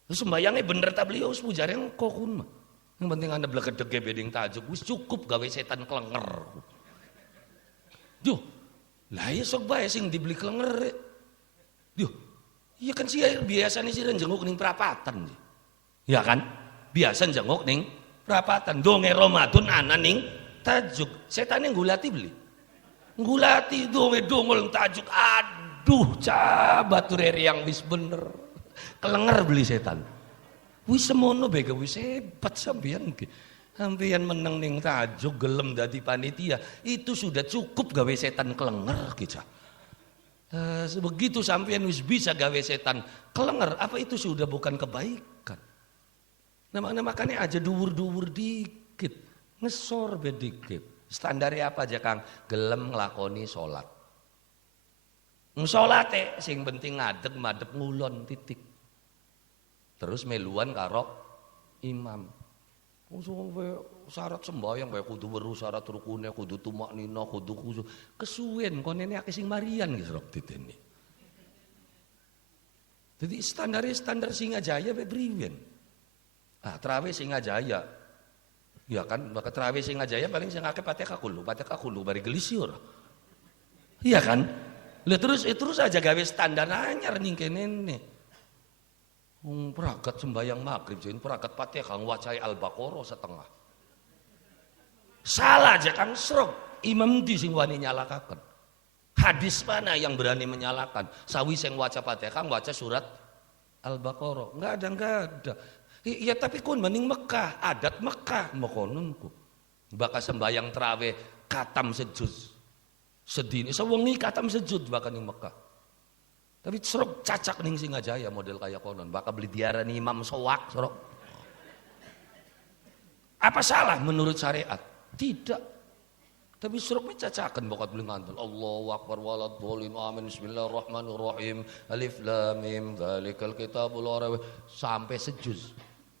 Terus sembayangnya bener ta beliau wis pujare engko kun mah. Yang penting anda blegedege beding tajuk wis cukup gawe setan klenger. Duh, lah ya sok bae sing dibeli klenger. Duh, iya kan sih biasanya sih jenguk ning prapatan. Ya kan? Biasa jenguk ning prapatan. Donge Ramadan ana ning tajuk. Setane ngulati beli. Ngulati donge dongol tajuk. Aduh, cabatur yang wis bener. Klenger beli setan. Wis semono bega wis hebat sampeyan ki. Sampeyan meneng ning tajuk gelem dadi panitia, itu sudah cukup gawe setan klenger ki. Begitu sampeyan wis bisa gawe setan klenger, apa itu sudah bukan kebaikan? Nah, makanya aja dhuwur-dhuwur dikit, ngesor be dikit. Standarnya apa aja Kang? Gelem nglakoni salat. Salate sing penting ngadeg madhep ngulon titik. Terus meluan karo imam. Syarat sembahyang bae kudu weruh syarat rukune, kudu tumak nina, kudu khusyuk. Kesuwen konene akeh sing marian guys rok ditene. Jadi standar Singajaya bae priwen. Ah, traweh Singajaya. Ya kan, maka traweh Singajaya paling sing akeh Fatihah kulo bari gelisir. Iya kan? Lah terus aja gawe standar anyar ning kene. Peragat sembahyang maghrib jadi peragat Fatihah ngwacai Al-Baqarah setengah. Salah aja Kang srok. Imam di sing wani nyalakaken. Hadis mana yang berani menyalakan? Sawi sing waca Fatihah waca surat Al-Baqarah. Enggak ada. Iya tapi kun mending Mekah, adat Mekah mekononku. Bakal sembahyang traweh katam sejud. Sedini sewengi katam sejud bakal ning Mekah. Tapi serok cacak ning Singajaya model kayak konon. Bakal beli diarani imam soak serok. Apa salah menurut syariat? Tidak. Tapi seroknya cacakan bakal beli ngantul. Allahu Akbar waladhdallin amin bismillahirrahmanirrahim. Alif lam mim dzalikal kitabul la raiba sampai sejuz.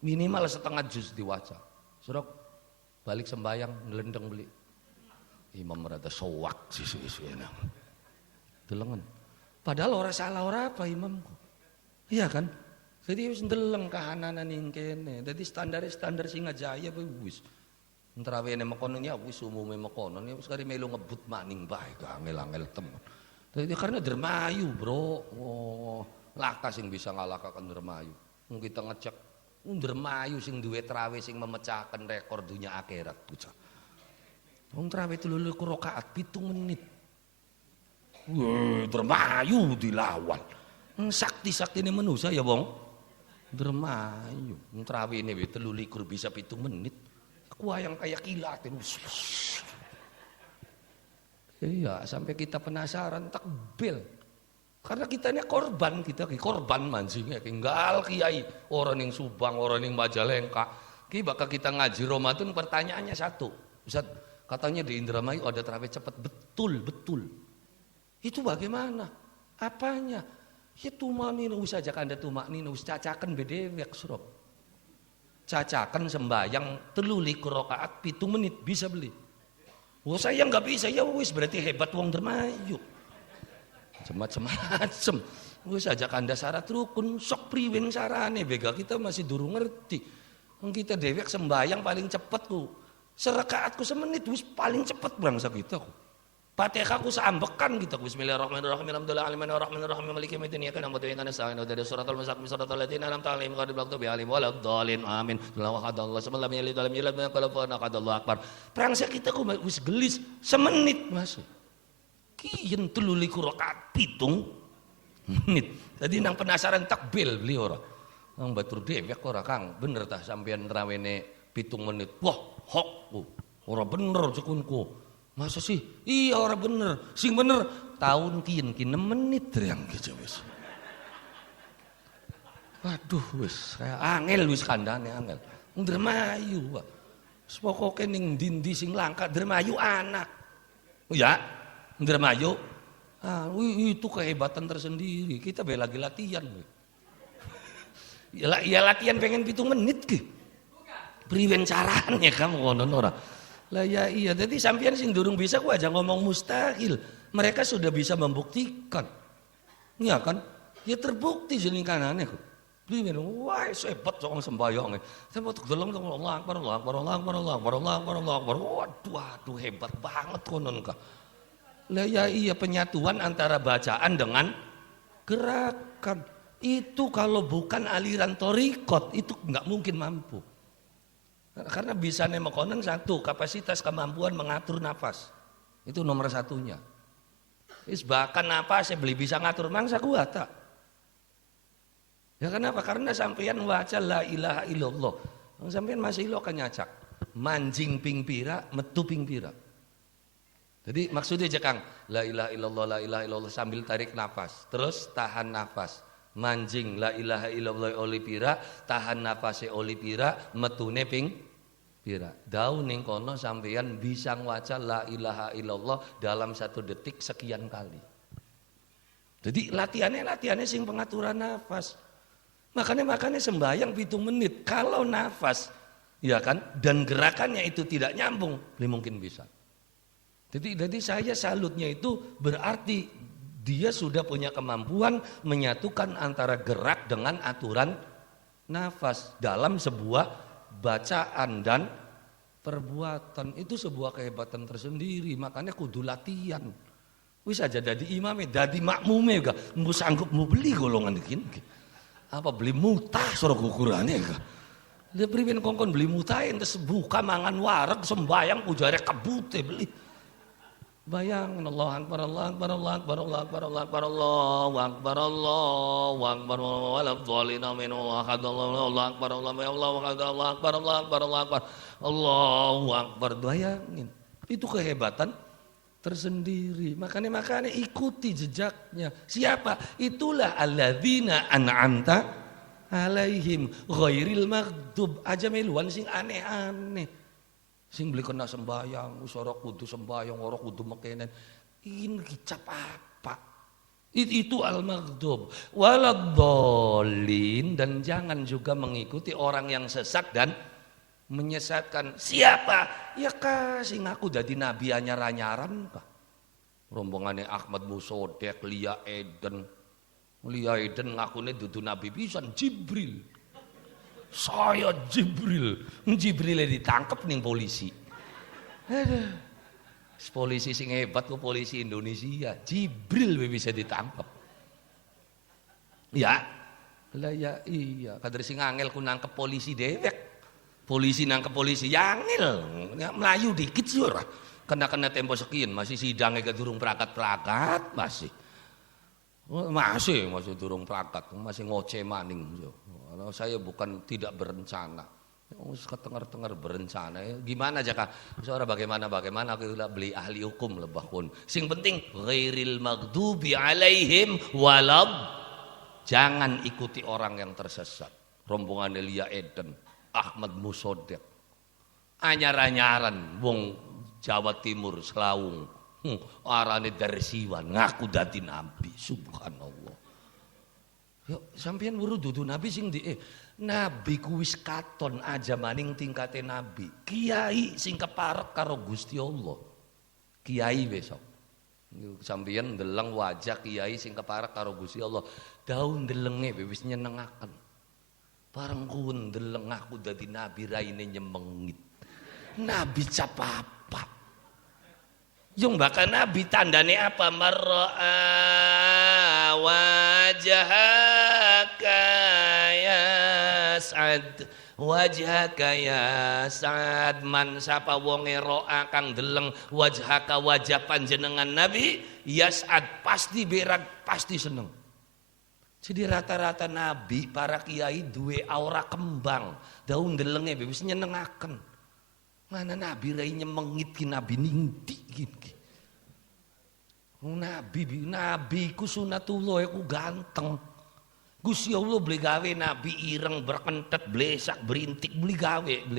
Minimal setengah juz diwaca. Serok balik sembayang ngelendeng beli. Imam rada soak sisu-isu enak. Delengen. Padahal ora salah ora apa imamku. Iya kan? Jadi wis ndeleng kahananan ning kene. Dadi standar Singajaya wis. Entrawene mekono ya wis umume mekono ya wis kari melu ngebut maning bae angel-angel temen. Karena dermayu, Bro. Oh, lakas sing bisa ngalahkan dermayu. Wong kita ngecek dermayu sing duwe trawe sing memecahkan rekor dunia akhirat. Wong trawe 3 rakaat 7 menit. Wah, dermayu dilawan. Sakti-saktine manusia ya, Wong. Dermayu. Wong trawe ini 3 bisa 7 menit. Kuayang kayak kilat. Iya, sampai kita penasaran takbel. Karena kita ini korban mancingnya. Tinggal kiai, orang yang Subang, orang yang Majalengka. Bakal kita ngaji Ramadan, pertanyaannya satu. Ustaz, katanya di Indramayu ada terawih cepat. Betul. Itu bagaimana? Apanya? Ya tumanina saja Anda tumanina cacakan bedewek surok. Cacakan sembayang 3 rakaat 7 menit bisa beli. Oh saya nggak bisa ya wis berarti hebat wong dermayu. Macam-macam. Wis ajak Anda syarat rukun sok priwen sarane bega kita masih durung ngerti. Kita dewek sembayang paling cepet ku. Serakaatku semenit wis paling cepet bangsa kita ku. Fatihah ku seambekan kita ku. Bismillahirrahmanirrahim. Alhamdulillahirrahmanirrahim. Maliki yaumiddin. Iyyaka na'budu wa iyyaka nasta'in. Ihdinas siratal mustaqim. Siratal ladzina an'amta 'alaihim ghairil maghdubi 'alaihim waladdallin. Amin. Allah subhanahu wa ta'ala akbar. Prangsek kita ku wis gelis semenit Mas. Kiyen 3 rakaat 7 menit. Tadi nang penasaran takbil beli ora. Nang batur dewek ora Kang. Bener tah sampeyan rawene 7 menit. Wah, hok ku. Ora bener cekunku. Masa sih? Iya orang bener. Sing bener tahun kian 6 menit yang gitu wis. Waduh wis kayak angel wis kandane angel. Dermayu Pak. Pokoke ning ndi sing langka dermayu anak. Ya, dermayu. Itu kehebatan tersendiri. Kita lagi latihan. Ya latihan pengen 7 menit ki. Priwen carane kamu ngono ora? Lah ya iya, jadi sampean sing durung bisa ku aja ngomong mustahil. Mereka sudah bisa membuktikan. Iya kan? Ya terbukti jeneng kanane ku. Priwen wah hebat sok sembayang. Saya tuk deleng Allah Akbar. Waduh hebat banget konon ka. Lah ya iya penyatuan antara bacaan dengan gerakan. Itu kalau bukan aliran thariqat itu enggak mungkin mampu. Karena bisa nemokonen satu, kapasitas kemampuan mengatur nafas. Itu nomor satunya. Bahkan nafas saya beli bisa ngatur mangsa kuat tak. Ya kenapa? Karena sampeyan waca la ilaha illallah. Sampeyan masih lo kan nyacak. Manjing ping pira, metu ping pira. Jadi maksudnya aja Kang, la ilaha illallah sambil tarik nafas. Terus tahan nafas. Manjing la ilaha illallah oli pira, tahan nafase oli pira, metune ping pira. Daun ning kono sampeyan bisa ngwaca la ilaha illallah dalam 1 detik sekian kali. Jadi latihannya sing pengaturan nafas. Makanya sembahyang 7 menit. Kalau nafas ya kan dan gerakannya itu tidak nyambung, belum mungkin bisa. Jadi saya salutnya itu berarti dia sudah punya kemampuan menyatukan antara gerak dengan aturan nafas dalam sebuah bacaan dan perbuatan. Itu sebuah kehebatan tersendiri, makanya kudu latihan. Wis aja dadi imame, dadi makmume ga, mbu sanggup mau beli golongan iki. Apa beli mutah sora ukurane ga. Dia priwen kongkon beli mutah entes buka mangan wareg sembayang ujare kabute beli. Bayangin Allah Akbar Allah Akbar Allah Akbar Allah Akbar Allah Akbar Allahu Akbar Allahu Akbar waladhdallin amin Allah Akbar Allah Akbar Allah Akbar Allah Akbar Allah Akbar Allahu Akbar. Bayangin itu kehebatan tersendiri. Makanya ikuti jejaknya. Siapa? Itulah alladzina an'amta alaihim ghairil maghdub. Aja meluan sing aneh-aneh. Sing beli kena sembayang, usara kudu sembayang, ora kudu mekenen. Ini kicap apa? Itu al-maghdub. Waladhdallin, dan jangan juga mengikuti orang yang sesat dan menyesatkan. Siapa? Ya kasih ngaku dadi nabi anyar-anyaran kah? Rombongannya Ahmad Musodek, Lia Eden ngakune dudu nabi pisan, Jibril. Saya Jibril ditangkap nih polisi. Polisi sing hebat ku polisi Indonesia. Jibril bisa ditangkap. Ya. Lah ya iya, kader sing angel ku nangkep polisi dewek. Polisi nangkep polisi yangil. Melayu dikit sih ora. Kena tempo sekian masih sidangnya ke durung perakat masih. Masih durung perakat, masih ngoceh maning. Saya bukan tidak berencana. Ketengar-tengar berencana. Gimana aja kak? Seorang bagaimana aku beli ahli hukum lebah pun. Sing penting ghairil maghdubi alaihim walab. Jangan ikuti orang yang tersesat. Rombongan Elia Eden, Ahmad Musodek, anyar-anyaran wong Jawa Timur Selawung, arane Darsiwan ngaku dadi nabi. Subhanallah. Yuk sampeyan weruh dudu nabi sing di nabi ku wis katon aja maning tingkate nabi. Kiai sing keparek karo Gusti Allah. Kiai besok. Sampeyan ndeleng wajah kiai sing keparek karo Gusti Allah. Daun ndelenge wis nyenengaken. Bareng ku ndeleng aku dadi nabi raine nyemengit. Nabi capapa. Yung baka nabi tandane apa? Mar'a wajhaka ya Sa'ad. Wajhaka ya Sa'ad. Man sapa wonge ro'a kang deleng wajhaka wajah panjenengan nabi ya Sa'ad pasti berak pasti seneng. Jadi rata-rata nabi para kiai duwe aura kembang. Daun delenge wis nyenengaken. Mana nabi rai nyemengit ki nabi ningti gini. Nabi ku sunatullah ku ganteng. Gusti Allah beli gawe nabi ireng berkentet blesak berintik beli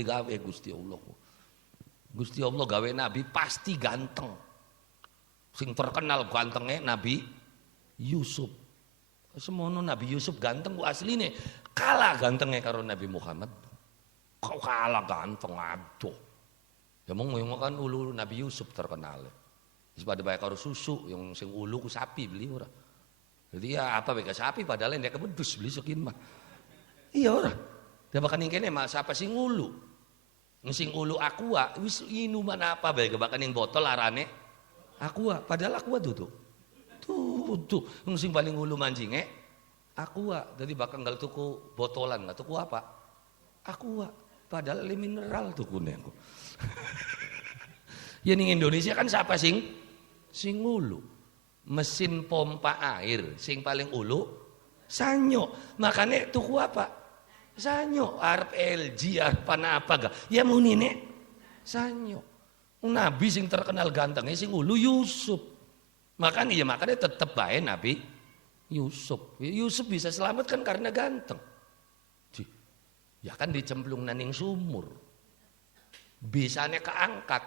gawe Gusti Allah. Gusti Allah gawe nabi pasti ganteng. Sing terkenal gantengnya Nabi Yusuf. Semono Nabi Yusuf ganteng ku asline kalah gantengnya karo Nabi Muhammad. Kau kalah ganteng aduh. Ya mong kan ulu Nabi Yusuf terkenal. Wis pada bae karo susu yang sing ulu ku sapi beli ora. Jadi ya apa beka sapi padahal ndek kebedus beli sekin mah. Iya ora. Dia bakal ning kene mah sapa sing ulu. Sing ulu aqua wis inuman apa bae bakal ning botol arane aqua padahal aqua tuh. Tuh sing paling ulu manjinge aqua. Jadi bakal ngal tuku botolan, enggak tuku apa? Aqua. Padahal mineral tukune aku. Ya ning Indonesia kan siapa sing ulu? Mesin pompa air sing paling ulu Sanyo. Makanya tuku apa? Sanyo. Arep LG apa ga? Ya munine Sanyo. Nabi sing terkenal gantengnya sing ulu Yusuf. Makanya tetep bae Nabi Yusuf. Yusuf bisa selamat kan karena ganteng. Ya kan dicemplung naning sumur. Bisanya keangkat.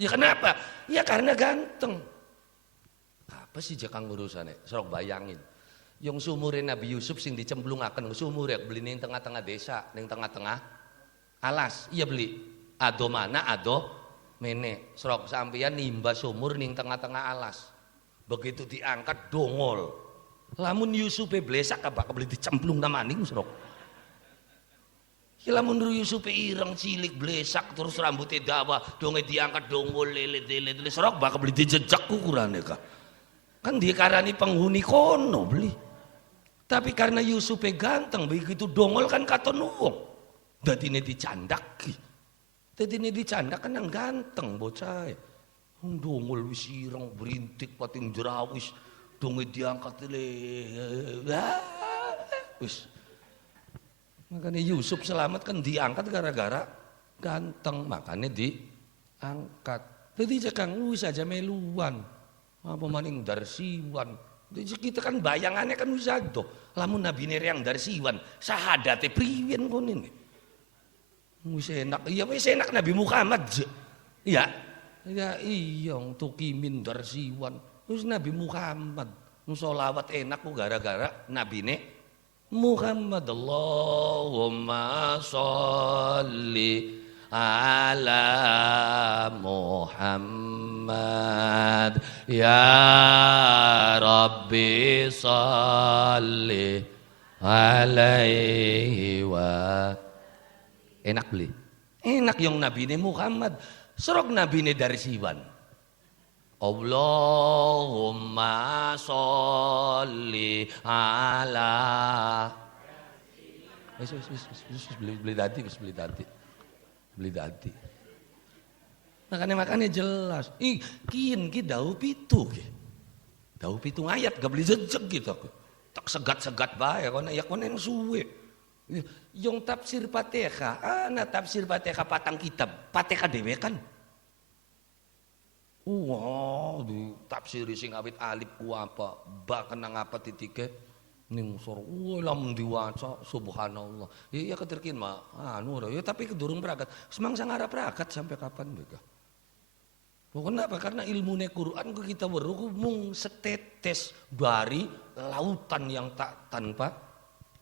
Ya kenapa? Ya karena ganteng. Apa sih jakang urusannya? Serok bayangin. Yang sumurin Nabi Yusuf sing dicemplungaken sumur ya beli ning tengah-tengah desa, ning tengah-tengah alas. Iya beli. Ado mana ado mene. Serok sampeyan nimba sumur ning tengah-tengah alas. Begitu diangkat dongol. Lamun Yusufe blesak apa beli dicemplung namaning serok. Lamun Yusufe ireng cilik blesak terus rambutnya dawa donge diangkat dongol lele serok bakal beli dijejak ukurane kah. Kan dikarani penghuni kono beli. Tapi karena Yusufe ganteng begitu dongol kan katon wong. Dadine dicandaki. Dadine dicandak kan yang ganteng bocah. Dongol wis ireng berintik pating jerawis donge diangkat wis. Makanya Yusuf selamat kan diangkat gara-gara ganteng. Makanya diangkat. Jadi cekang wis aja meluan. Apa maning Darsiwan. Jadi kita kan bayangannya kan wis ado. Lamun Nabi yang Darsiwan. Sahadate priwen kon ini. Wis enak. Iya wis enak Nabi Muhammad. Iya. Ya iya tukimin Darsiwan. Wis Nabi Muhammad. Sholawat enak ku gara-gara Nabine Muhammad. Allahumma sholli ala Muhammad ya Rabbi sholli alaihi wa. Enak beli. Enak yang Nabi ini Muhammad. Serok Nabi ini Darsiwan. Allahumma sholli ala. Wis beli tadi. Makanya jelas. Kian ki dau pitu ki. Dau pitu ayat gak beli jejeg gitu. Tak segat-segat bae kono ya kono yang suwe. Yang tafsir Fatihah, tafsir Fatihah patang kitab. Fatihah dhewe kan. Wow, di tafsir sing awit alif ku apa, ba kenang apa titike ning sor. Lamun diwaca subhanallah. Ya keterkin mah ya tapi kedurung prakat. Semangsa ngara prakat sampai kapan beka? Kenapa? Karena ilmune Quran kita weruh mung setetes bari lautan yang tak tanpa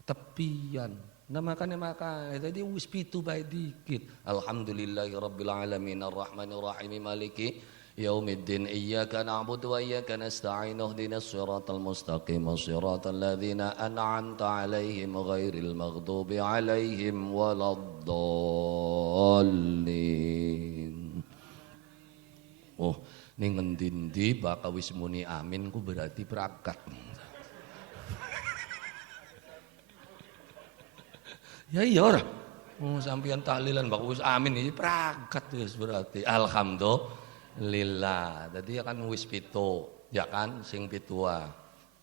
tepian. Nah makanya tadi wis pitu bae dikit. Alhamdulillahirabbil alamin arrahmanir rahim maliki yaumiddin iyyaka na'budu wa iyyaka nasta'in ihdinas siratal mustaqim siratal ladzina an'amta 'alaihim ghairil maghdubi 'alaihim waladdallin. Oh, ning ngendi-endi bakal wis muni amin ku berarti prakat. Ya iya ora. Sampeyan tahlilan bakal wis amin iki prakat wis berarti. Alhamdulillah. Dadi kan wis pitu, ya kan sing pitua.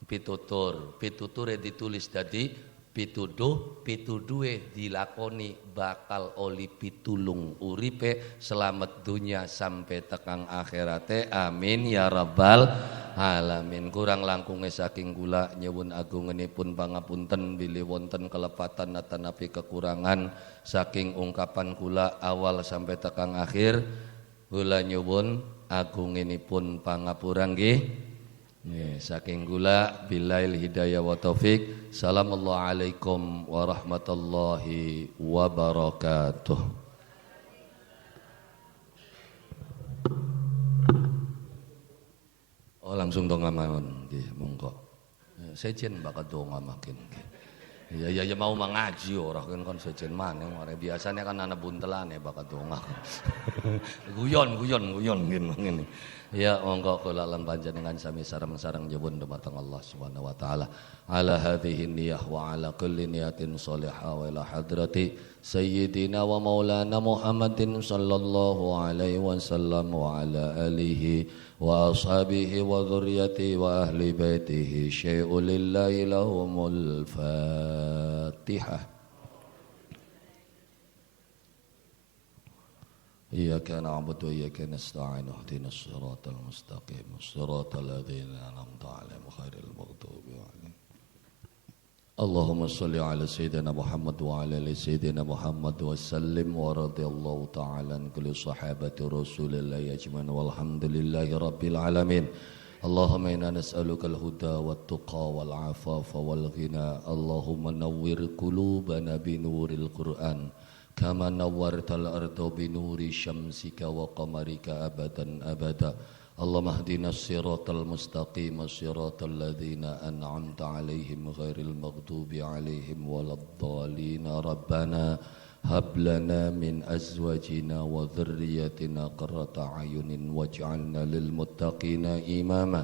Pituture ditulis dadi pituduhe dilakoni bakal oli pitulung uripe selamat dunia sampai tekang akhirate amin ya rabbal alamin. Kurang langkunge saking kula nyuwun agungenipun pangapunten bilih wonten kelepatan atanapi kekurangan saking ungkapan kula awal sampai tekang akhir. Kula nyuwun agungenipun pangapura nggih. Saking gula billail hidayah wa taufik. Assalamualaikum warahmatullahi wabarakatuh. Oh langsung dong ngamaun nggih monggo. Sejen bakal donga makin nggih. Ya mau mengaji ora kan sejen maneh biasanya kan ana buntelane bakal donga. guyon ngene. Ya monggo kula lan panjenengan sami sareng-sareng nyuwun dumateng Allah Subhanahu wa taala ala hadhihi niyah wa ala kulli niyatin shalihah wa ila hadrati sayyidina wa maulana Muhammadin sallallahu alaihi wasallam wa ala alihi wa ashabihi wa dzurriyyati wa ahli baitihi syai'ul lillahi lahumul Fatihah. إياك نعبد وإياك نستعين اهدنا الصراط المستقيم الصراط الذين أنعمت عليهم غير المغضوب عليهم. اللهم صل على سيدنا محمد وعلى آل سيدنا محمد وسلم ورضي الله تعالى عن كل صحابة رسول الله أجمعين والحمد لله رب العالمين. اللهم إنا نسألك الهدى والتقى والعفاف والغنى. اللهم نور قلوبنا بنور القرآن كما نورت الأرض بنور شمسك وقمرك أبدا أبدا. اللهم اهدنا الصراط المستقيم صراط الذين أنعمت عليهم غير المغضوب عليهم ولا الضالين. ربنا هب لنا من أزواجنا وذريتنا قرة أعين واجعلنا للمتقين إماما.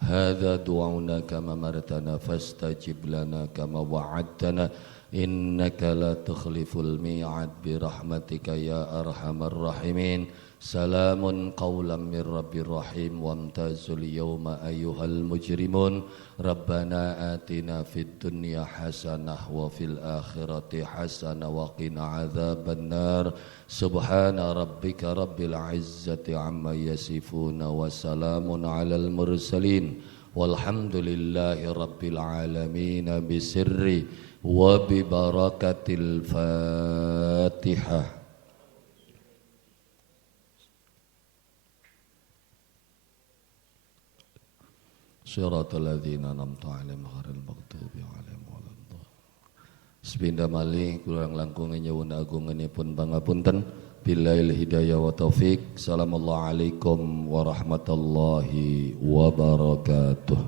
هذا دعاؤنا كما أمرتنا فاستجب لنا كما وعدتنا إنك لا تخلف الميعاد برحمتك يا أرحم الراحمين. سلام قولا من رب رحيم وامتازوا اليوم أيها المجرمون. ربنا آتنا في الدنيا حسنة وفي الآخرة حسنة وقنا عذاب النار. سبحان ربك رب العزة عما يصفون وسلام على المرسلين والحمد لله رب العالمين بسر وببركة الفاتحة. صراط الذين أنعمت عليهم غير المغضوب عليهم ولا الضالين. Sepindah malih kurang langkung nyuwun agungenipun pangapunten. Billail hidayah wa taufik. Assalamualaikum warahmatullahi wabarakatuh.